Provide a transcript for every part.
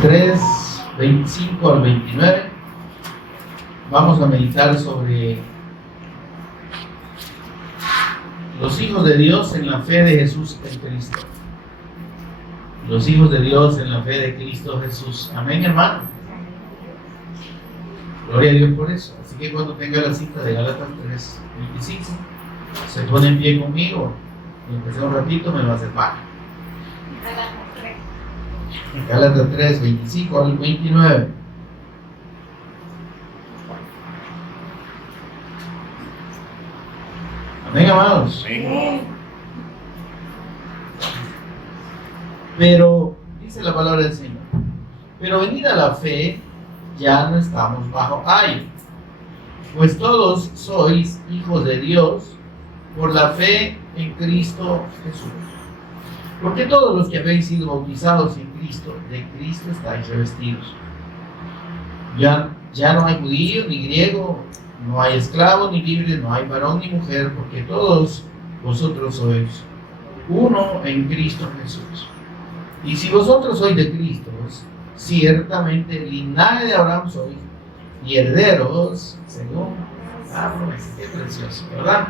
3, 25 al 29. Vamos a meditar sobre los hijos de Dios en la fe de Jesús en Cristo. Los hijos de Dios en la fe de Cristo Jesús. Amén, hermano. Gloria a Dios por eso. Así que cuando tenga la cita de Gálatas 3, 25, se pone en pie conmigo. Y empecé un ratito, me va a hacer par. Gálatas 3, 25 al 29. Amén, amados. Amén. Pero, dice la palabra del Señor, pero venida la fe, ya no estamos bajo ayo, pues todos sois hijos de Dios por la fe en Cristo Jesús. Porque todos los que habéis sido bautizados en Cristo, de Cristo estáis revestidos. Ya no hay judío ni griego, no hay esclavo ni libre, no hay varón ni mujer, porque todos vosotros sois uno en Cristo Jesús. Y si vosotros sois de Cristo, ciertamente linaje de Abraham sois y herederos según la promesa. Qué precioso, ¿verdad?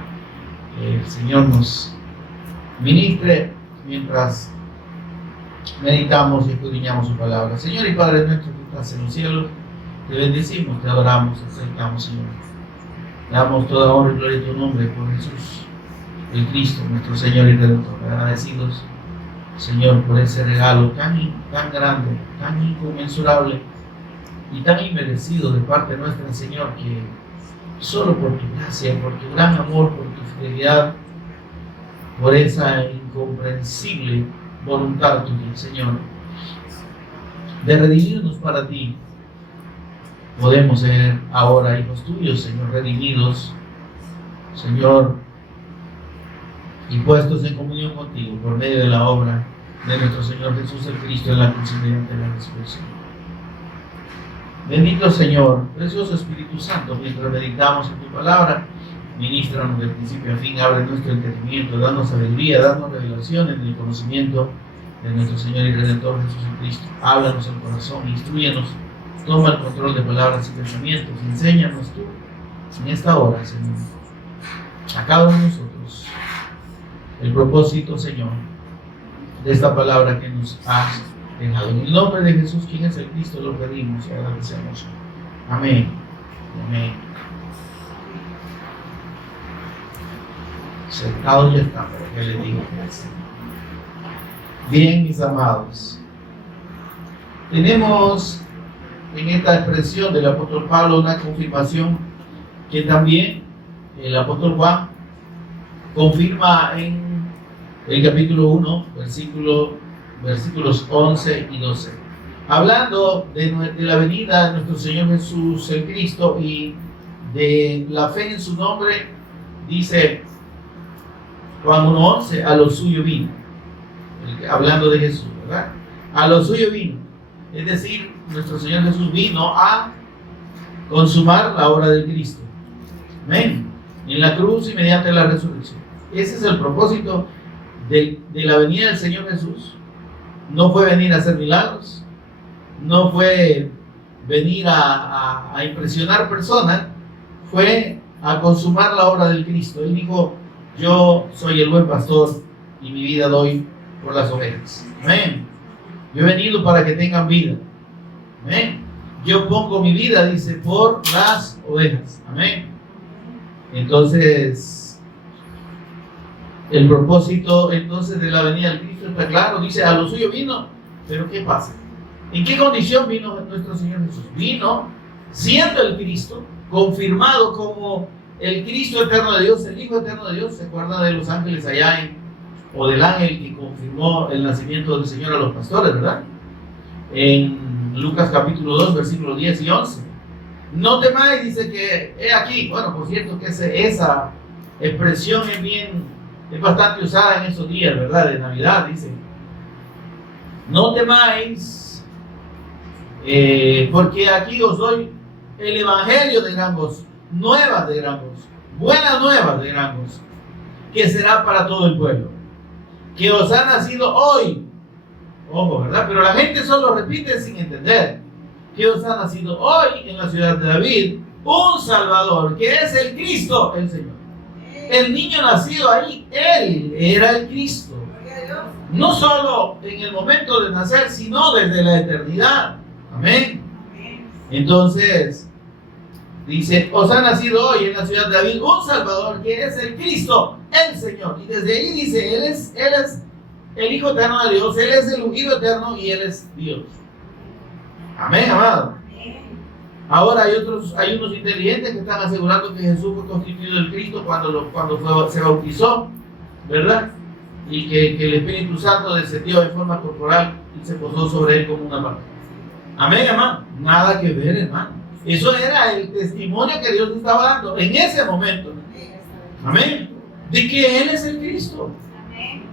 El Señor nos ministre mientras meditamos y escudriñamos su palabra. Señor y Padre nuestro que estás en los cielos, te bendecimos, te adoramos, te acercamos, Señor. Te damos toda honra y gloria a tu nombre por Jesús, el Cristo, nuestro Señor y Redentor. Agradecidos, Señor, por ese regalo tan grande, tan inconmensurable y tan inmerecido de parte nuestra, Señor, que solo por tu gracia, por tu gran amor, por tu fidelidad, por esa incomprensible voluntad tuya, Señor, de redimirnos para ti, podemos ser ahora hijos tuyos, Señor, redimidos, Señor, y puestos en comunión contigo por medio de la obra de nuestro Señor Jesús el Cristo en la cruz y mediante la resurrección. Bendito Señor, precioso Espíritu Santo, mientras meditamos en tu palabra, ministranos del principio a fin, abre nuestro entendimiento, danos sabiduría, danos revelación en el conocimiento de nuestro Señor y Redentor Jesucristo. Háblanos el corazón, instrúyenos, toma el control de palabras y pensamientos, enséñanos tú en esta hora, Señor, a cada uno de nosotros, el propósito, Señor, de esta palabra que nos has dejado. En el nombre de Jesús, quien es el Cristo, lo pedimos y agradecemos. Amén. Amén. Sentado ya está, pero ya le digo. Bien, mis amados, tenemos en esta expresión del apóstol Pablo una confirmación que también el apóstol Juan confirma en el capítulo 1, versículos 11 y 12. Hablando de la venida de nuestro Señor Jesús el Cristo y de la fe en su nombre, dice Juan 1:11, a lo suyo vino. Hablando de Jesús, ¿verdad? A lo suyo vino. Es decir, nuestro Señor Jesús vino a consumar la obra de Cristo. Amén. En la cruz y mediante la resurrección. Ese es el propósito de la venida del Señor Jesús. No fue venir a hacer milagros, no fue venir a impresionar personas, fue a consumar la obra del Cristo. Él dijo, yo soy el buen pastor y mi vida doy por las ovejas. Amén. Yo he venido para que tengan vida. Amén. Yo pongo mi vida, dice, por las ovejas. Amén. Entonces, el propósito entonces de la venida del Cristo está claro. Dice, a lo suyo vino, pero ¿qué pasa? ¿En qué condición vino nuestro Señor Jesús? Vino siendo el Cristo, confirmado como el Cristo eterno de Dios, el Hijo eterno de Dios. ¿Se acuerdan de los ángeles allá o del ángel que confirmó el nacimiento del Señor a los pastores, verdad? En Lucas capítulo 2, versículos 10 y 11. No temáis, dice que he aquí. Bueno, por cierto que esa expresión es bastante usada en esos días, ¿verdad? De Navidad, dice. No temáis, porque aquí os doy el evangelio de gran gozo, nuevas de gran gozo, buenas nuevas de gran gozo, que será para todo el pueblo, que os ha nacido hoy Ojo, ¿verdad? Pero la gente solo repite sin entender que os ha nacido hoy en la ciudad de David un Salvador, que es el Cristo, el Señor. El niño nacido ahí, Él era el Cristo. No solo en el momento de nacer, sino desde la eternidad. Amén. Entonces, dice, os ha nacido hoy en la ciudad de David un Salvador, que es el Cristo, el Señor. Y desde ahí dice, Él es el Hijo eterno de Dios, Él es el ungido eterno y Él es Dios. Amén, amado. Ahora hay unos inteligentes que están asegurando que Jesús fue constituido el Cristo cuando se bautizó, ¿verdad? Y que el Espíritu Santo descendió en forma corporal y se posó sobre él como una paloma. Amén, hermano. Nada que ver, hermano. Eso era el testimonio que Dios estaba dando en ese momento. Amén. De que Él es el Cristo.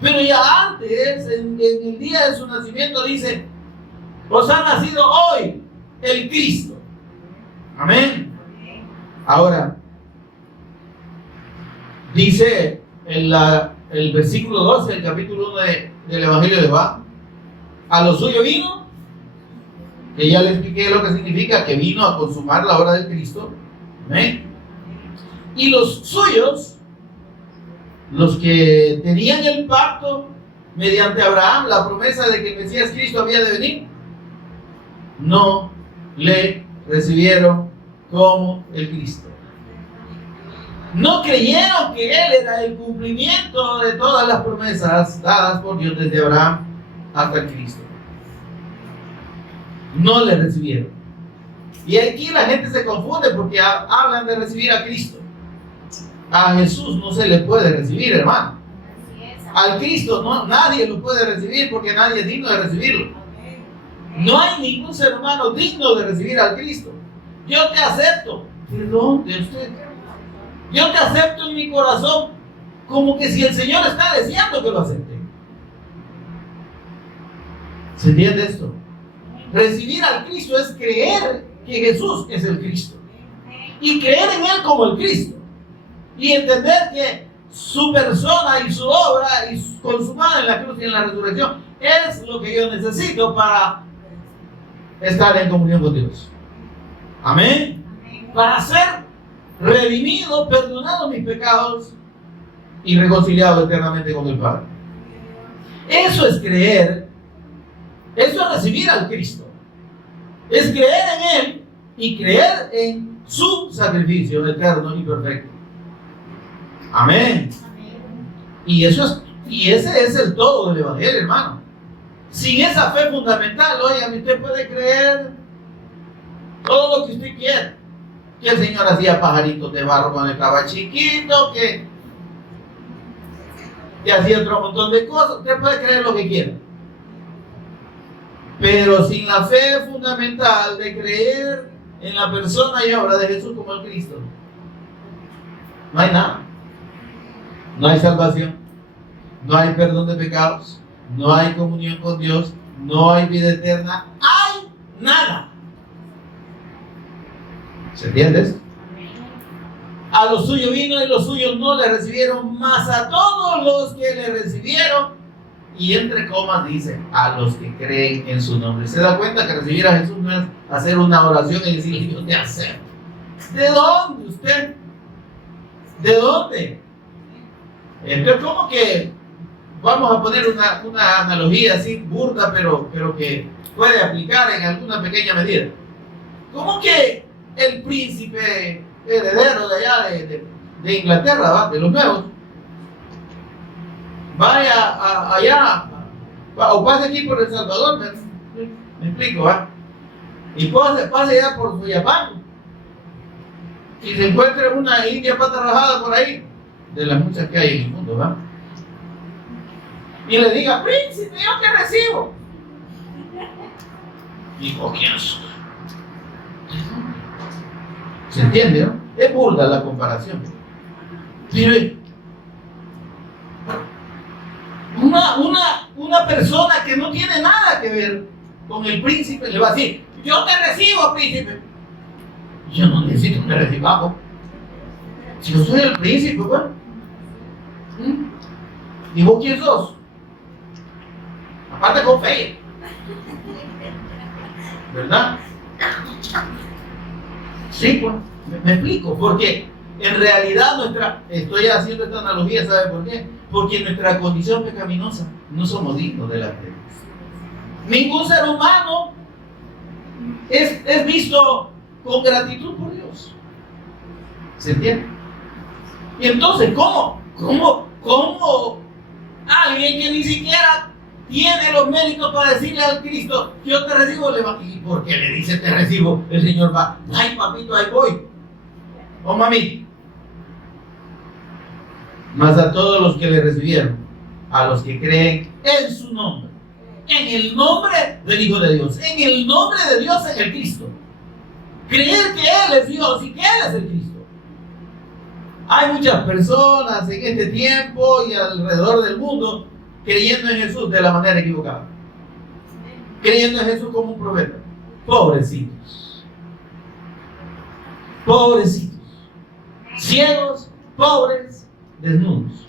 Pero ya antes, en el día de su nacimiento, dice, os ha nacido hoy el Cristo. Amén. Ahora, dice el versículo 12 del capítulo 1 del Evangelio de Juan, a lo suyo vino, que ya le expliqué lo que significa, que vino a consumar la obra del Cristo. Amén. Y los suyos, los que tenían el pacto mediante Abraham, la promesa de que el Mesías Cristo había de venir, no le recibieron como el Cristo. No creyeron que Él era el cumplimiento de todas las promesas dadas por Dios desde Abraham hasta el Cristo. No le recibieron. Y aquí la gente se confunde porque hablan de recibir a Cristo. A Jesús no se le puede recibir, hermano. Al Cristo nadie lo puede recibir porque nadie es digno de recibirlo. No hay ningún ser humano digno de recibir al Cristo. Yo te acepto. ¿De dónde usted? Yo te acepto en mi corazón, como que si el Señor está deseando que lo acepte. ¿Se entiende esto? Recibir al Cristo es creer que Jesús es el Cristo y creer en Él como el Cristo y entender que su persona y su obra y consumada en la cruz y en la resurrección es lo que yo necesito para estar en comunión con Dios. Amén. Para ser redimido, perdonado mis pecados y reconciliado eternamente con el Padre. Eso es creer. Eso es recibir al Cristo. Es creer en Él y creer en su sacrificio eterno y perfecto. Amén. Y ese es el todo del Evangelio, hermano. Sin esa fe fundamental, oigan, usted puede creer todo lo que usted quiera. Que el Señor hacía pajaritos de barro cuando estaba chiquito, que hacía otro montón de cosas. Usted puede creer lo que quiera. Pero sin la fe fundamental de creer en la persona y obra de Jesús como el Cristo, no hay nada. No hay salvación, no hay perdón de pecados, no hay comunión con Dios, no hay vida eterna, hay nada. ¿Se entiende eso? A los suyos vino y los suyos no le recibieron, mas a todos los que le recibieron, y entre comas dice, a los que creen en su nombre. ¿Se da cuenta que recibir a Jesús no es hacer una oración y decirle, Dios te acepto? ¿De dónde usted? ¿De dónde? Entonces, ¿cómo que vamos a poner una analogía así burda, pero que puede aplicar en alguna pequeña medida? ¿Cómo que el príncipe heredero de allá de Inglaterra, ¿va? De los nuevos, vaya allá o pase aquí por El Salvador, me explico, ¿va? Y pase allá por Soyapango y se encuentre una india pata rajada por ahí, de las muchas que hay en el mundo, ¿va? Y le diga, príncipe, yo te recibo. Dijo, ¿quién soy? ¿Se entiende, no? Es burda la comparación. Pero una persona que no tiene nada que ver con el príncipe le va a decir, yo te recibo, príncipe. Yo no necesito que me recibamos. Si yo soy el príncipe, bueno. ¿Y vos quién sos? Aparte con fe. ¿Verdad? Sí, pues, me explico. Porque en realidad estoy haciendo esta analogía, ¿sabe por qué? Porque en nuestra condición pecaminosa no somos dignos de la fe. Ningún ser humano es visto con gratitud por Dios. ¿Se entiende? Y entonces, ¿cómo alguien que ni siquiera tiene los méritos para decirle al Cristo, yo te recibo, ¿y por qué le dice te recibo? El Señor va, ay papito, ahí voy. Oh mami. Mas a todos los que le recibieron, a los que creen en su nombre, en el nombre del Hijo de Dios, en el nombre de Dios en el Cristo. Creer que Él es Dios y que Él es el Cristo. Hay muchas personas en este tiempo y alrededor del mundo creyendo en Jesús de la manera equivocada. Creyendo en Jesús como un profeta. Pobrecitos. Pobrecitos. Ciegos, pobres, desnudos.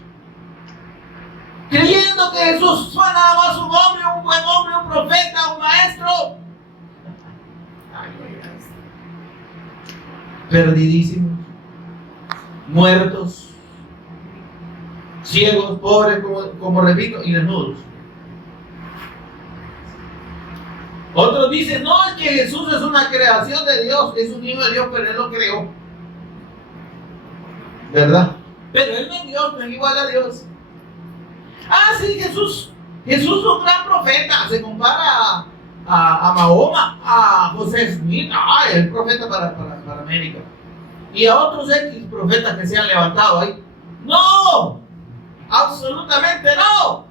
Creyendo que Jesús fue nada más un hombre, un buen hombre, un profeta, un maestro. Perdidísimos. Muertos, ciegos, pobres, como repito, y desnudos. Otros dicen, no, es que Jesús es una creación de Dios, es un hijo de Dios, pero Él lo creó. ¿Verdad? Pero Él no es Dios, no es igual a Dios. Ah, sí, Jesús es un gran profeta, se compara a Mahoma, a José Smith, el profeta para América. Y a otros X profetas que se han levantado ahí. No, absolutamente no.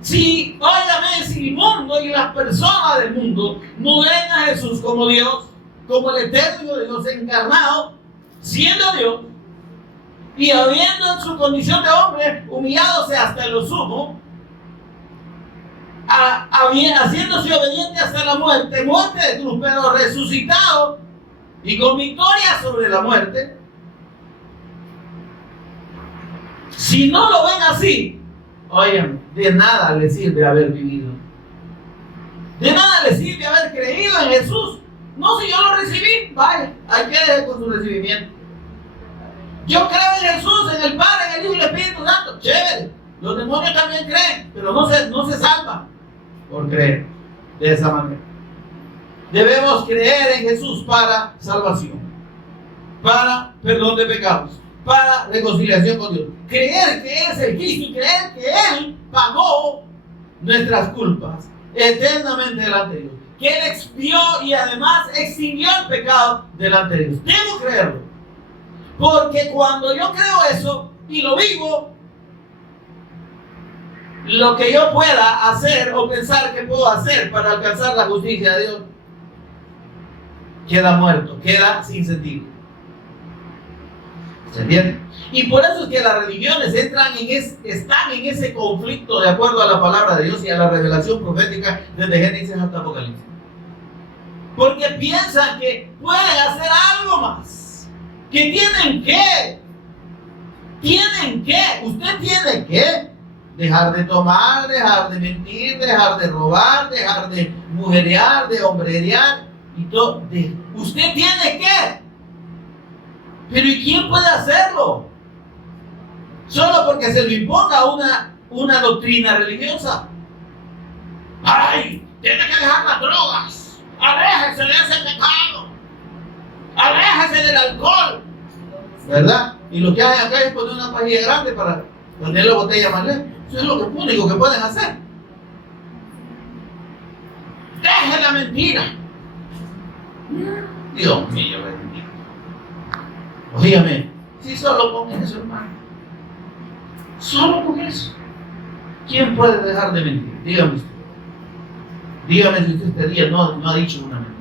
Si el mundo y las personas del mundo no ven a Jesús como Dios, como el eterno de Dios encarnado, siendo Dios, y habiendo en su condición de hombre humilladose hasta lo sumo, haciéndose obediente hasta la muerte de cruz, pero resucitado y con victoria sobre la muerte. Si no lo ven así, oigan, de nada les sirve haber vivido. De nada les sirve haber creído en Jesús. No, si yo lo recibí, vaya, ahí quede con su recibimiento. Yo creo en Jesús, en el Padre, en el Hijo y el Espíritu Santo. Chévere. Los demonios también creen, pero no se salvan por creer de esa manera. Debemos creer en Jesús para salvación, para perdón de pecados, para reconciliación con Dios. Creer que Él es el Cristo y creer que Él pagó nuestras culpas eternamente delante de Dios. Que Él expió y además extinguió el pecado delante de Dios. Debo creerlo. Porque cuando yo creo eso y lo vivo, lo que yo pueda hacer o pensar que puedo hacer para alcanzar la justicia de Dios queda muerto, queda sin sentido. ¿Se entiende? Y por eso es que las religiones están en ese conflicto de acuerdo a la palabra de Dios y a la revelación profética desde Génesis hasta Apocalipsis. Porque piensan que pueden hacer algo más. Que usted tiene que dejar de tomar, dejar de mentir, dejar de robar, dejar de mujerear, de hombrerear y todo. Usted tiene que. Pero ¿y quién puede hacerlo? Solo porque se lo imponga una doctrina religiosa. ¡Ay! Tiene que dejar las drogas. Aléjese de ese pecado. Aléjese del alcohol. ¿Verdad? Y lo que hay acá es poner una pajilla grande para poner la botella más lejos. Eso es lo único que pueden hacer. Deje la mentira. Dios mío, bendito. Oígame, si solo con eso, hermano. Solo con eso. ¿Quién puede dejar de mentir? Dígame usted. Dígame si usted este día no ha dicho una mentira.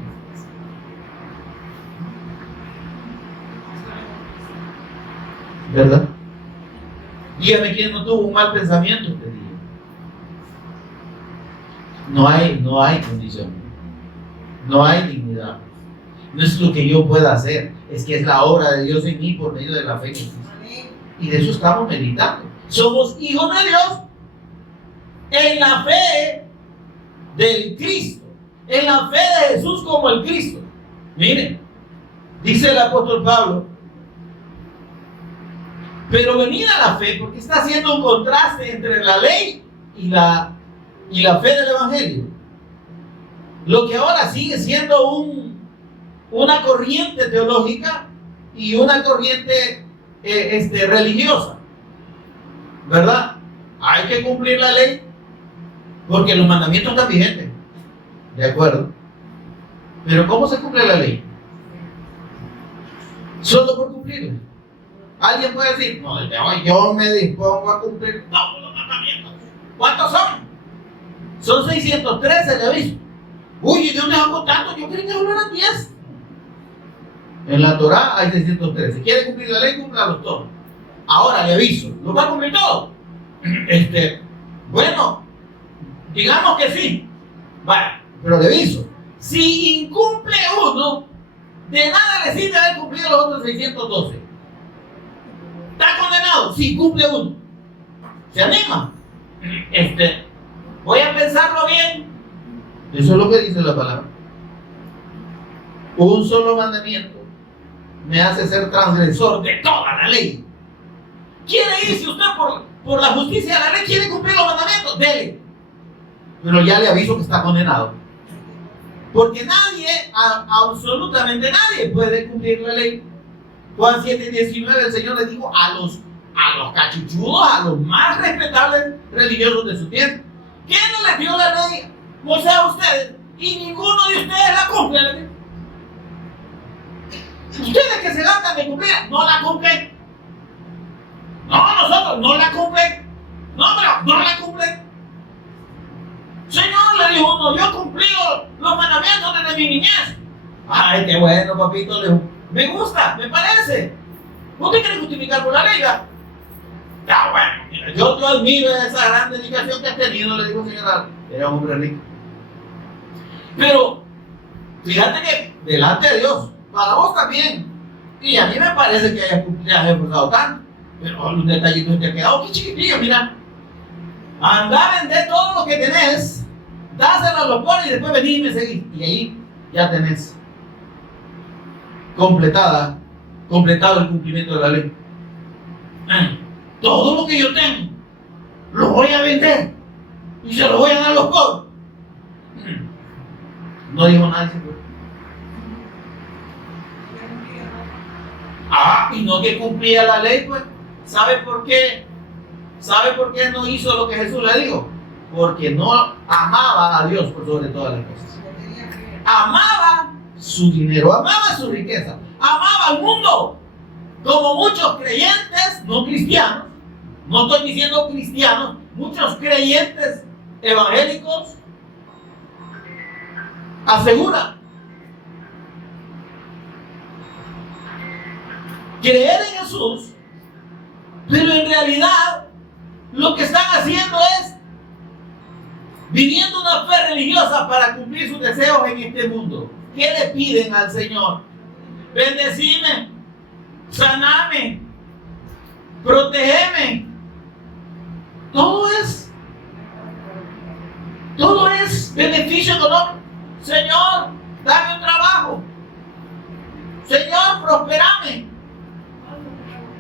¿Verdad? Dígame quién no tuvo un mal pensamiento este día. No hay condición. No hay dignidad. No es lo que yo pueda hacer, es que es la obra de Dios en mí por medio de la fe en Cristo. Y de eso estamos meditando. Somos hijos de Dios en la fe del Cristo, en la fe de Jesús como el Cristo. Miren, dice el apóstol Pablo, pero venida la fe, porque está haciendo un contraste entre la ley y la fe del Evangelio. Lo que ahora sigue siendo una corriente teológica y una corriente religiosa, ¿verdad? Hay que cumplir la ley porque los mandamientos están vigentes, ¿de acuerdo? Pero ¿cómo se cumple la ley? Solo por cumplirla. Alguien puede decir, no, yo me dispongo a cumplir todos los mandamientos. ¿Cuántos son? Son 613, le aviso. Uy, ¿y de dónde hago tanto? Yo creí que solo eran 10. En la Torá hay 613. Si quiere cumplir la ley, cúmplalos todos. Ahora le aviso, ¿lo va a cumplir todo? Bueno, digamos que sí. Vale, pero le aviso, si incumple uno, de nada le sirve haber cumplido los otros 612. Está condenado si cumple uno. ¿Se anima? Voy a pensarlo bien. Eso es lo que dice la palabra. Un solo mandamiento me hace ser transgresor de toda la ley. ¿Quiere irse usted por la justicia de la ley? ¿Quiere cumplir los mandamientos? Dele. Pero ya le aviso que está condenado. Porque nadie, absolutamente nadie puede cumplir la ley. Juan 7:19, el Señor le dijo a los cachuchudos, a los más respetables religiosos de su tiempo: ¿quién no les dio la ley? Moisés a ustedes, y ninguno de ustedes la cumple. Ustedes que se gastan de cumplir, no la cumplen. No, nosotros no la cumplen. No, pero no la cumplen. Señor, le dijo uno, yo he cumplido los mandamientos desde mi niñez. Ay, qué bueno, papito, le dijo. Me gusta, me parece. ¿Usted quiere justificar por la ley? Ya, bueno, mira, yo admiro esa gran dedicación que has tenido, le dijo el señor. Era un hombre rico. Pero, fíjate que delante de Dios, para vos también. Y a mí me parece que hayas esforzado tanto. Pero un detallito te ha quedado que chiquitillo, mira. Anda a vender todo lo que tenés, dáselo a los pobres y después venís y me seguís. Y ahí ya tenés completado el cumplimiento de la ley. Todo lo que yo tengo lo voy a vender y se lo voy a dar a los pobres. No dijo nada. Y no que cumplía la ley, pues. ¿Sabe por qué? ¿Sabe por qué no hizo lo que Jesús le dijo? Porque no amaba a Dios por sobre todas las cosas. Amaba su dinero, amaba su riqueza, amaba al mundo. Como muchos creyentes no cristianos, no estoy diciendo cristianos, muchos creyentes evangélicos aseguran creer en Jesús, pero en realidad lo que están haciendo es viviendo una fe religiosa para cumplir sus deseos en este mundo. ¿Qué le piden al Señor? Bendecime, saname, protegeme. Todo es beneficio económico. Señor, dame un trabajo. Señor, prosperame.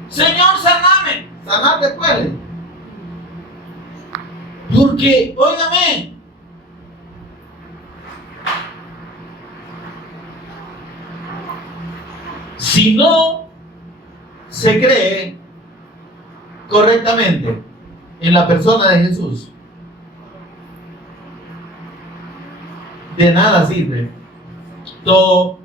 Señor, saname. Sanar te puede. Porque, óigame, si no se cree correctamente en la persona de Jesús, de nada sirve todo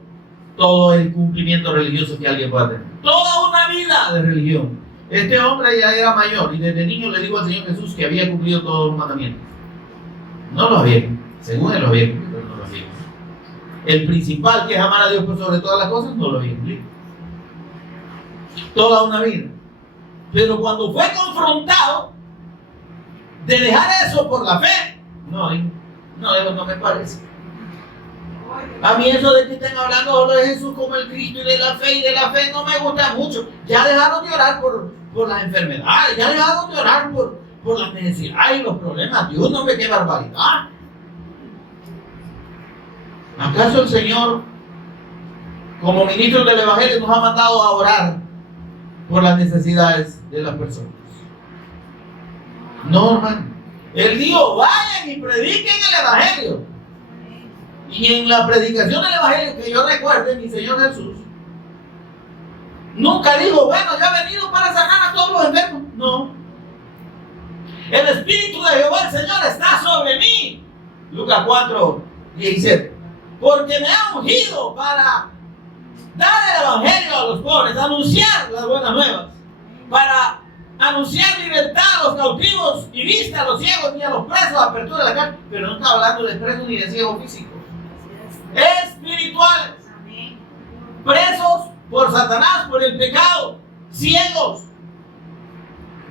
el cumplimiento religioso que alguien pueda tener. Toda una vida de religión. Este hombre ya era mayor y desde niño le dijo al Señor Jesús que había cumplido todos los mandamientos. No los había cumplido. Según él lo había cumplido, pero no los había cumplido. El principal, que es amar a Dios por sobre todas las cosas, no lo había cumplido. Toda una vida. Pero cuando fue confrontado de dejar eso por la fe, no me parece. A mí eso de que estén hablando solo de Jesús como el Cristo y de la fe no me gusta mucho. Ya dejaron de orar por las enfermedades, ya dejaron de orar por las necesidades y los problemas. Dios, no me qué barbaridad. ¿Acaso el Señor, como ministro del Evangelio, nos ha mandado a orar por las necesidades de las personas? No, hermano. Él dijo, vayan y prediquen el Evangelio. Y en la predicación del Evangelio, que yo recuerde, mi Señor Jesús nunca dijo, bueno, yo he venido para sanar a todos los enfermos. No. El Espíritu de Jehová, el Señor, está sobre mí. Lucas 4, 17. Porque me ha ungido para dar el Evangelio a los pobres, anunciar las buenas nuevas, para anunciar libertad a los cautivos y vista a los ciegos y a los presos, apertura de la cárcel. Pero no está hablando de presos ni de ciegos físicos, espirituales, presos por Satanás, por el pecado, ciegos.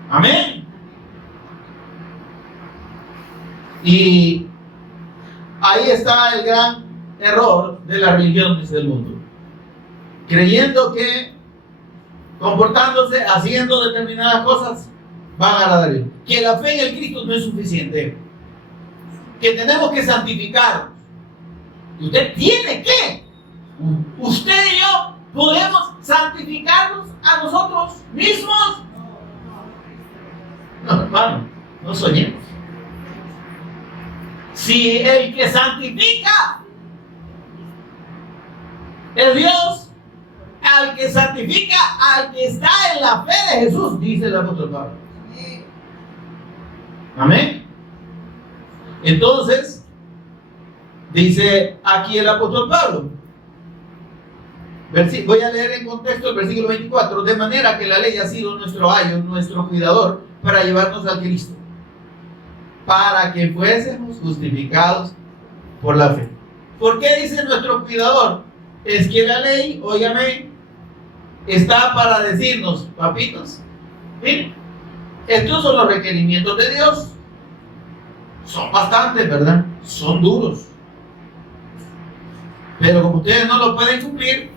Amén. Y ahí está el gran error de las religiones del mundo, creyendo que comportándose, haciendo determinadas cosas, van a agradar a Dios. Que la fe en el Cristo no es suficiente, que tenemos que santificarnos. Y usted tiene que, usted y yo podemos santificarnos a nosotros mismos. No, hermano, no soñemos. Si el que santifica es Dios, al que santifica, al que está en la fe de Jesús, dice el apóstol Pablo. Amén. Entonces, dice aquí el apóstol Pablo, voy a leer en contexto el versículo 24, de manera que la ley ha sido nuestro ayo, nuestro cuidador, para llevarnos al Cristo, para que fuésemos justificados por la fe. ¿Por qué dice nuestro cuidador? Es que la ley, óigame, está para decirnos, papitos, miren, estos son los requerimientos de Dios. Son bastantes, ¿verdad? Son duros. Pero como ustedes no lo pueden cumplir,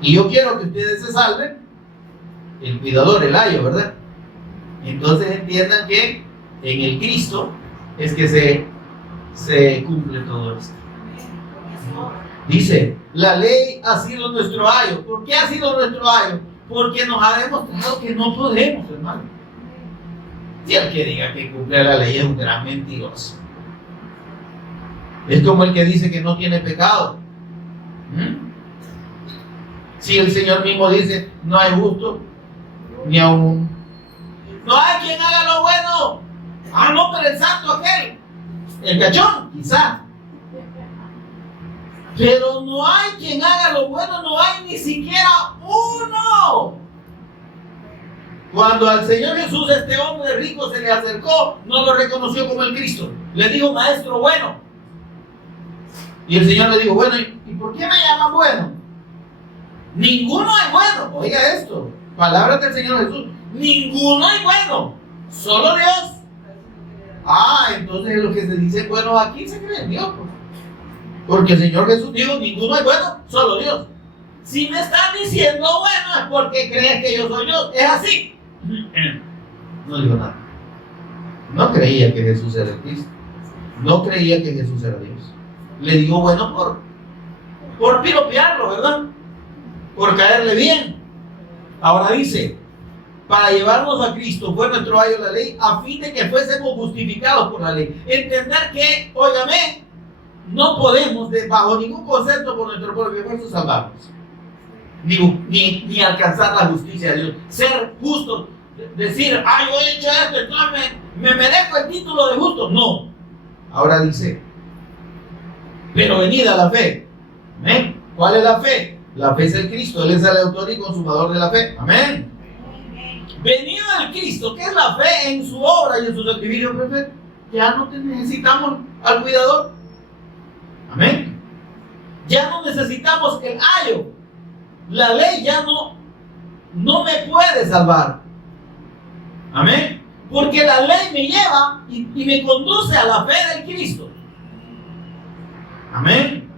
y yo quiero que ustedes se salven, el cuidador, el ayo, ¿verdad? Entonces entiendan que en el Cristo es que se cumple todo esto. Dice, la ley ha sido nuestro ayo. ¿Por qué ha sido nuestro ayo? Porque nos ha demostrado que no podemos, hermano. Si el que diga que cumple la ley es un gran mentiroso. Es como el que dice que no tiene pecado. Si el Señor mismo dice, no hay justo, ni aún. No hay quien haga lo bueno. Ah, no, pero el santo aquel, el cachón, quizá. Pero no hay quien haga lo bueno, no hay ni siquiera uno. Cuando al Señor Jesús este hombre rico se le acercó, no lo reconoció como el Cristo. Le dijo, maestro bueno. Y el Señor le dijo, bueno, ¿y por qué me llaman bueno? Ninguno es bueno. Oiga esto, palabras del Señor Jesús. Ninguno es bueno, solo Dios. Ah, entonces los que se dicen buenos aquí se creen Dios. Porque el Señor Jesús dijo, ninguno es bueno, solo Dios. Si me están diciendo bueno es porque crees que yo soy Dios. Es así. No digo nada. No creía que Jesús era el Cristo. No creía que Jesús era Dios. Le digo bueno por piropearlo, ¿verdad? Por caerle bien. Ahora dice, para llevarnos a Cristo fue nuestro ayo la ley, a fin de que fuésemos justificados por la ley. Entender que, óigame, no podemos bajo ningún concepto por nuestro propio esfuerzo salvarnos, ni alcanzar la justicia de Dios, ser justos, decir, yo he hecho esto, entonces me merezco el título de justo. No. Ahora dice, pero venida la fe. Amén. ¿Cuál es la fe? La fe es el Cristo, Él es el autor y consumador de la fe. Amén. Venido al Cristo, que es la fe en su obra y en su sacrificio perfecto, ya no necesitamos al cuidador. Amén. Ya no necesitamos el ayo. La ley ya no me puede salvar. Amén. Porque la ley me lleva y me conduce a la fe del Cristo. Amén.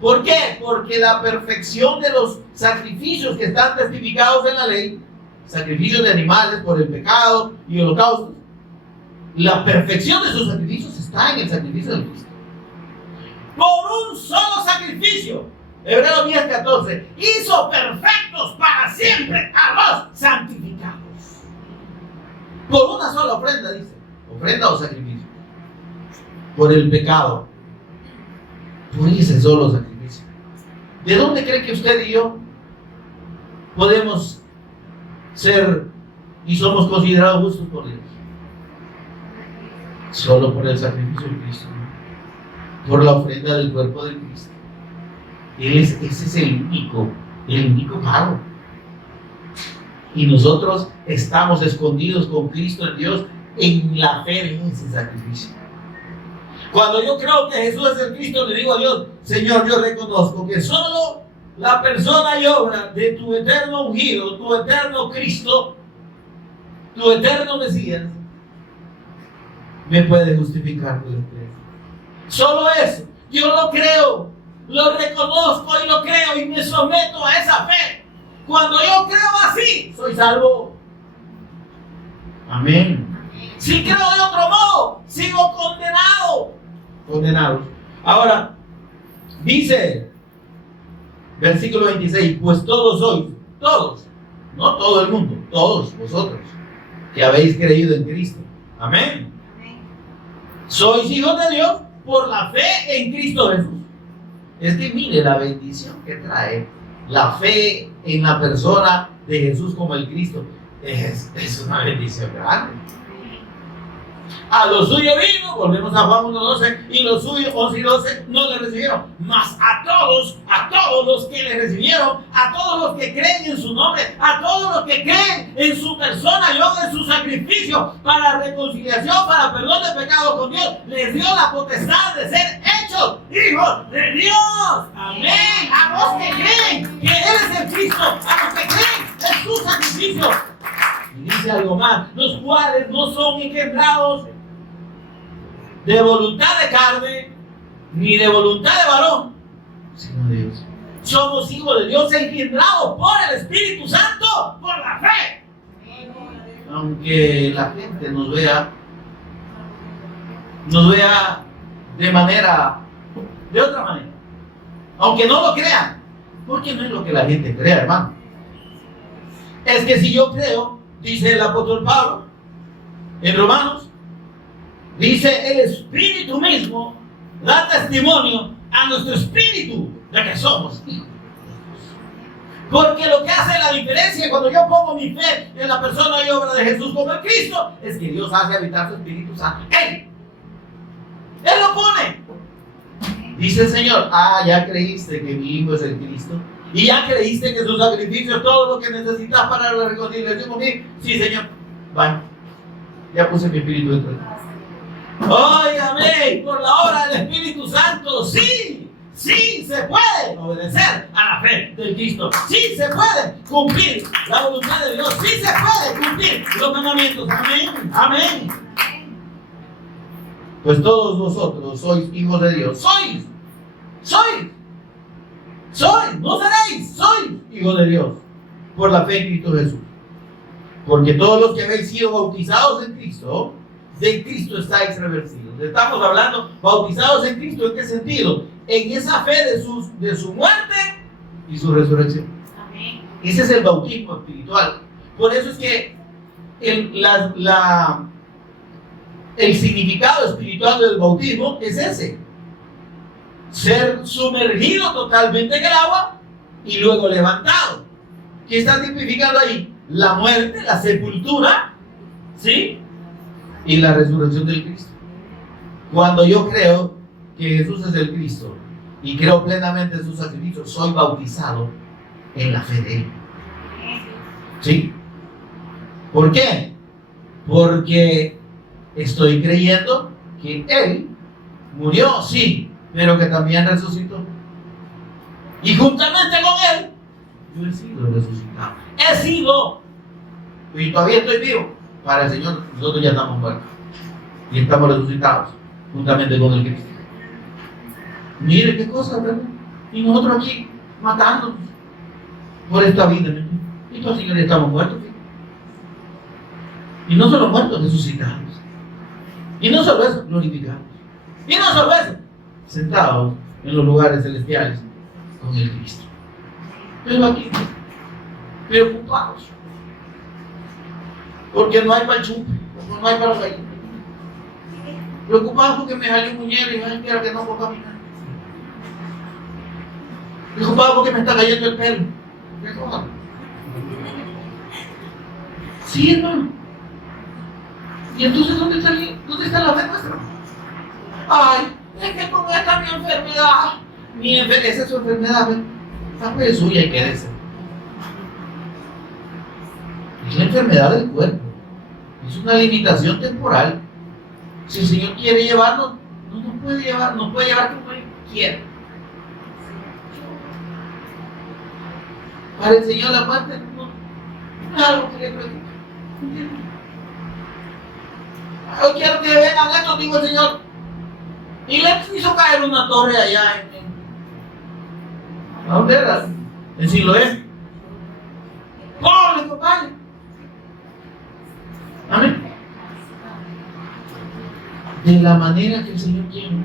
¿Por qué? Porque la perfección de los sacrificios que están testificados en la ley, sacrificios de animales por el pecado y holocaustos, la perfección de sus sacrificios está en el sacrificio del Cristo. por un solo sacrificio. Hebreos 10:14. Hizo perfectos para siempre a los santificados. Por una sola ofrenda, dice. Ofrenda o sacrificio. Por el pecado. Por ese solo sacrificio. ¿De dónde cree que usted y yo podemos ser y somos considerados justos por Dios? Solo por el sacrificio de Cristo, ¿no? Por la ofrenda del cuerpo de Cristo. Ese es el único pago. Y nosotros estamos escondidos con Cristo en Dios en la fe en ese sacrificio. Cuando yo creo que Jesús es el Cristo, le digo a Dios: Señor, yo reconozco que solo la persona y obra de tu eterno ungido, tu eterno Cristo, tu eterno Mesías, me puede justificar por el fe. Solo eso. Yo lo creo, lo reconozco y lo creo y me someto a esa fe. Cuando yo creo así, soy salvo. Amén. Si creo de otro modo, sigo condenados. Ahora, dice, versículo 26, pues todos sois, todos, no todo el mundo, todos vosotros, que habéis creído en Cristo. Amén. Sois hijos de Dios por la fe en Cristo Jesús. Es que mire la bendición que trae la fe en la persona de Jesús como el Cristo. Es una bendición grande. A los suyos vino, volvemos a Juan 1:12, y los suyos, 11 y 12, no le recibieron. Mas a todos los que le recibieron, a todos los que creen en su nombre, a todos los que creen en su persona y obra, en su sacrificio para reconciliación, para perdón de pecado con Dios, les dio la potestad de ser hechos hijos de Dios. Amén. A los que creen que Él es el Cristo, a los que creen en su sacrificio. Y dice algo más: los cuales no son engendrados de voluntad de carne, ni de voluntad de varón, sino de Dios. Somos hijos de Dios, engendrados por el Espíritu Santo, por la fe. Aunque la gente nos vea de otra manera, aunque no lo crean, porque no es lo que la gente crea, hermano. Es que si yo creo, dice el apóstol Pablo en Romanos, dice: el Espíritu mismo da testimonio a nuestro espíritu de que somos hijos. Porque lo que hace la diferencia cuando yo pongo mi fe en la persona y obra de Jesús como el Cristo es que Dios hace habitar su Espíritu Santo. Él lo pone. Dice el Señor: ya creíste que mi Hijo es el Cristo. Y ya creíste que su sacrificio es todo lo que necesitas para la reconciliación conmigo. Sí, Señor. Vaya. Ya puse mi espíritu dentro de ti. Óigame, por la obra del Espíritu Santo, sí se puede obedecer a la fe del Cristo. Sí se puede cumplir la voluntad de Dios. Sí se puede cumplir los mandamientos. Amén. Amén. Pues todos vosotros sois hijos de Dios. Sois, no seréis, sois hijos de Dios por la fe en Cristo Jesús. Porque todos los que habéis sido bautizados en Cristo, de Cristo estáis revestidos. Estamos hablando bautizados en Cristo. ¿En qué sentido? En esa fe de su muerte y su resurrección. Amén. Ese es el bautismo espiritual. Por eso es que el significado espiritual del bautismo es ese: ser sumergido totalmente en el agua y luego levantado. ¿Qué está tipificando ahí? La muerte, la sepultura, ¿sí? Y la resurrección del Cristo. Cuando yo creo que Jesús es el Cristo y creo plenamente en su sacrificio, soy bautizado en la fe de Él. ¿Sí? ¿Por qué? Porque estoy creyendo que Él murió, sí, pero que también resucitó. Y juntamente con Él, yo he sido resucitado. He sido, y todavía estoy vivo. Para el Señor, nosotros ya estamos muertos y estamos resucitados juntamente con el Cristo. Mire qué cosa, ¿verdad? Y nosotros aquí matándonos por esta vida, ¿verdad? Y todos, Señor, ya estamos muertos, ¿sí? Y no solo muertos, resucitados. Y no solo eso, glorificados. Y no solo eso, sentados en los lugares celestiales con el Cristo. Pero aquí, preocupados, porque no hay para el chupe, no hay para la gallina. Preocupados porque me salió un muñeco y me quiera que no puedo caminar. Preocupados porque me está cayendo el pelo. ¿Qué cosa? Sí, hermano. ¿Y entonces dónde está la fe nuestra? Ay, es que como está mi enfermedad, esa es su enfermedad, esa fue suya y quédese. Es la enfermedad del cuerpo, es una limitación temporal. Si el Señor quiere llevarnos, no nos puede llevar como Él quiere. Para el Señor la muerte no es algo que le preocupe. Yo quiero que vengan estos, digo el Señor. Y le hizo caer una torre allá ¿a dónde era? En Siloé. ¡Pobre compadre! Amén. De la manera que el Señor quiere.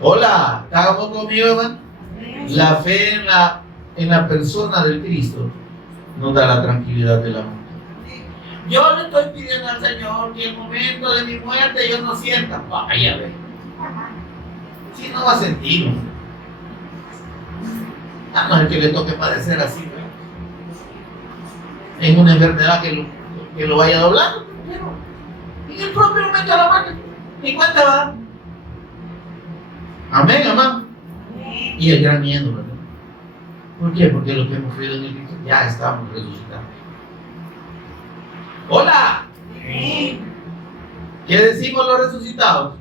Hola, ¿estamos conmigo, hermano? La fe en la persona del Cristo nos da la tranquilidad del amor. Yo le estoy pidiendo al Señor que en el momento de mi muerte yo no sienta. Vaya, ve. Si no va a sentir. A no ser que le toque padecer así, ¿ve? Es una enfermedad que lo vaya doblando. Pero en el propio momento de la muerte, ni cuenta va a dar. Amén, hermano. Y el gran miedo, ¿verdad? ¿Por qué? Porque lo que hemos creído en el Cristo ya estamos resucitados. ¡Hola! ¿Qué decimos los resucitados?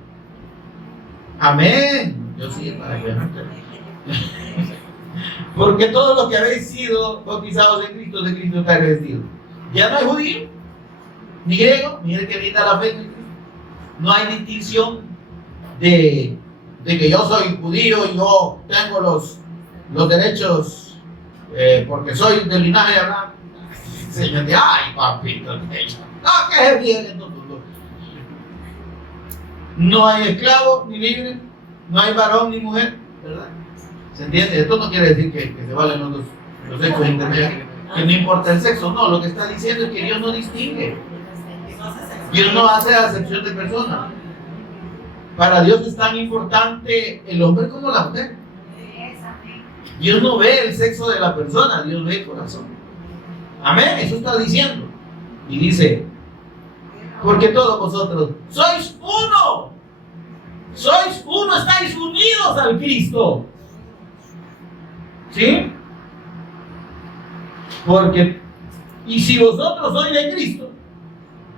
Amén. Yo sí, para que vean. Porque todos los que habéis sido bautizados en Cristo, de Cristo está revestido. Ya no hay judío, ni griego, ni el que brinda la fe en Cristo. No hay distinción de que yo soy judío y yo tengo los derechos porque soy del linaje de Abraham. Señor, ay, papito, no, que es bien en todo mundo. No hay esclavo ni libre, no hay varón ni mujer, ¿verdad? ¿Se entiende? Esto no quiere decir que se valen los sexos intermedios, que no importa el sexo, no, lo que está diciendo es que Dios no distingue. Dios no hace acepción de personas. Para Dios es tan importante el hombre como la mujer. Dios no ve el sexo de la persona, Dios ve el corazón. Amén, eso está diciendo. Y dice, porque todos vosotros sois uno, estáis unidos al Cristo. ¿Sí? Porque, y si vosotros sois de Cristo,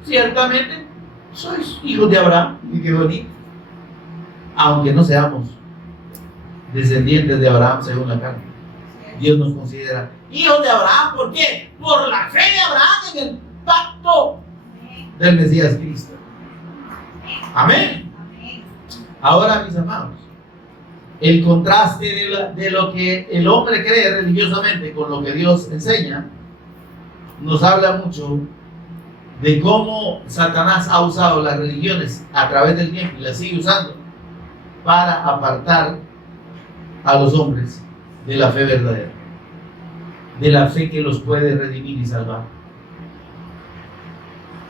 ciertamente sois hijos de Abraham. Y qué bonito. Aunque no seamos descendientes de Abraham según la carne, Dios nos considera hijos de Abraham. ¿Por qué? Por la fe de Abraham en el pacto del Mesías Cristo. Amén. Ahora, mis amados, el contraste de lo que el hombre cree religiosamente con lo que Dios enseña nos habla mucho de cómo Satanás ha usado las religiones a través del tiempo y las sigue usando para apartar a los hombres de la fe verdadera, de la fe que los puede redimir y salvar.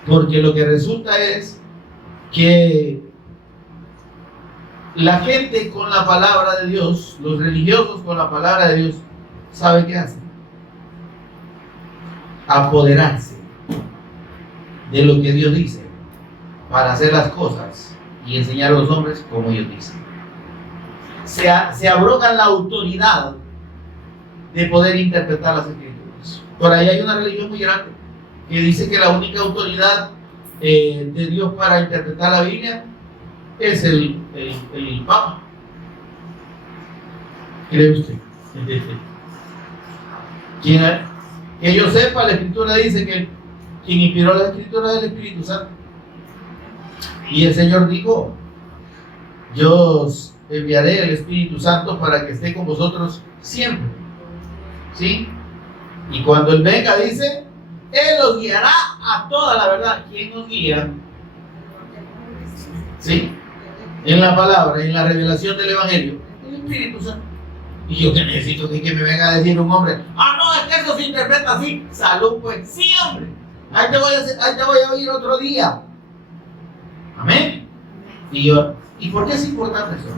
Porque lo que resulta es que la gente con la palabra de Dios, los religiosos con la palabra de Dios, ¿sabe qué hacen? Apoderarse de lo que Dios dice para hacer las cosas y enseñar a los hombres como Dios dice. Se abrogan la autoridad de poder interpretar las escrituras. Por ahí hay una religión muy grande que dice que la única autoridad de Dios para interpretar la Biblia es el Papa. ¿Cree usted? Que yo sepa, la Escritura dice que quien inspiró la Escritura es el Espíritu Santo. Y el Señor dijo, yo os enviaré el Espíritu Santo para que esté con vosotros siempre. ¿Sí? Y cuando Él venga, dice, Él os guiará a toda la verdad. ¿Quién nos guía? ¿Sí? en la palabra, en la revelación del Evangelio, el Espíritu Santo. Y yo que necesito que me venga a decir un hombre, no, es que eso se interpreta así. Salud, pues, sí, hombre. Ahí te voy a oír otro día. Amén. ¿Y por qué es importante eso?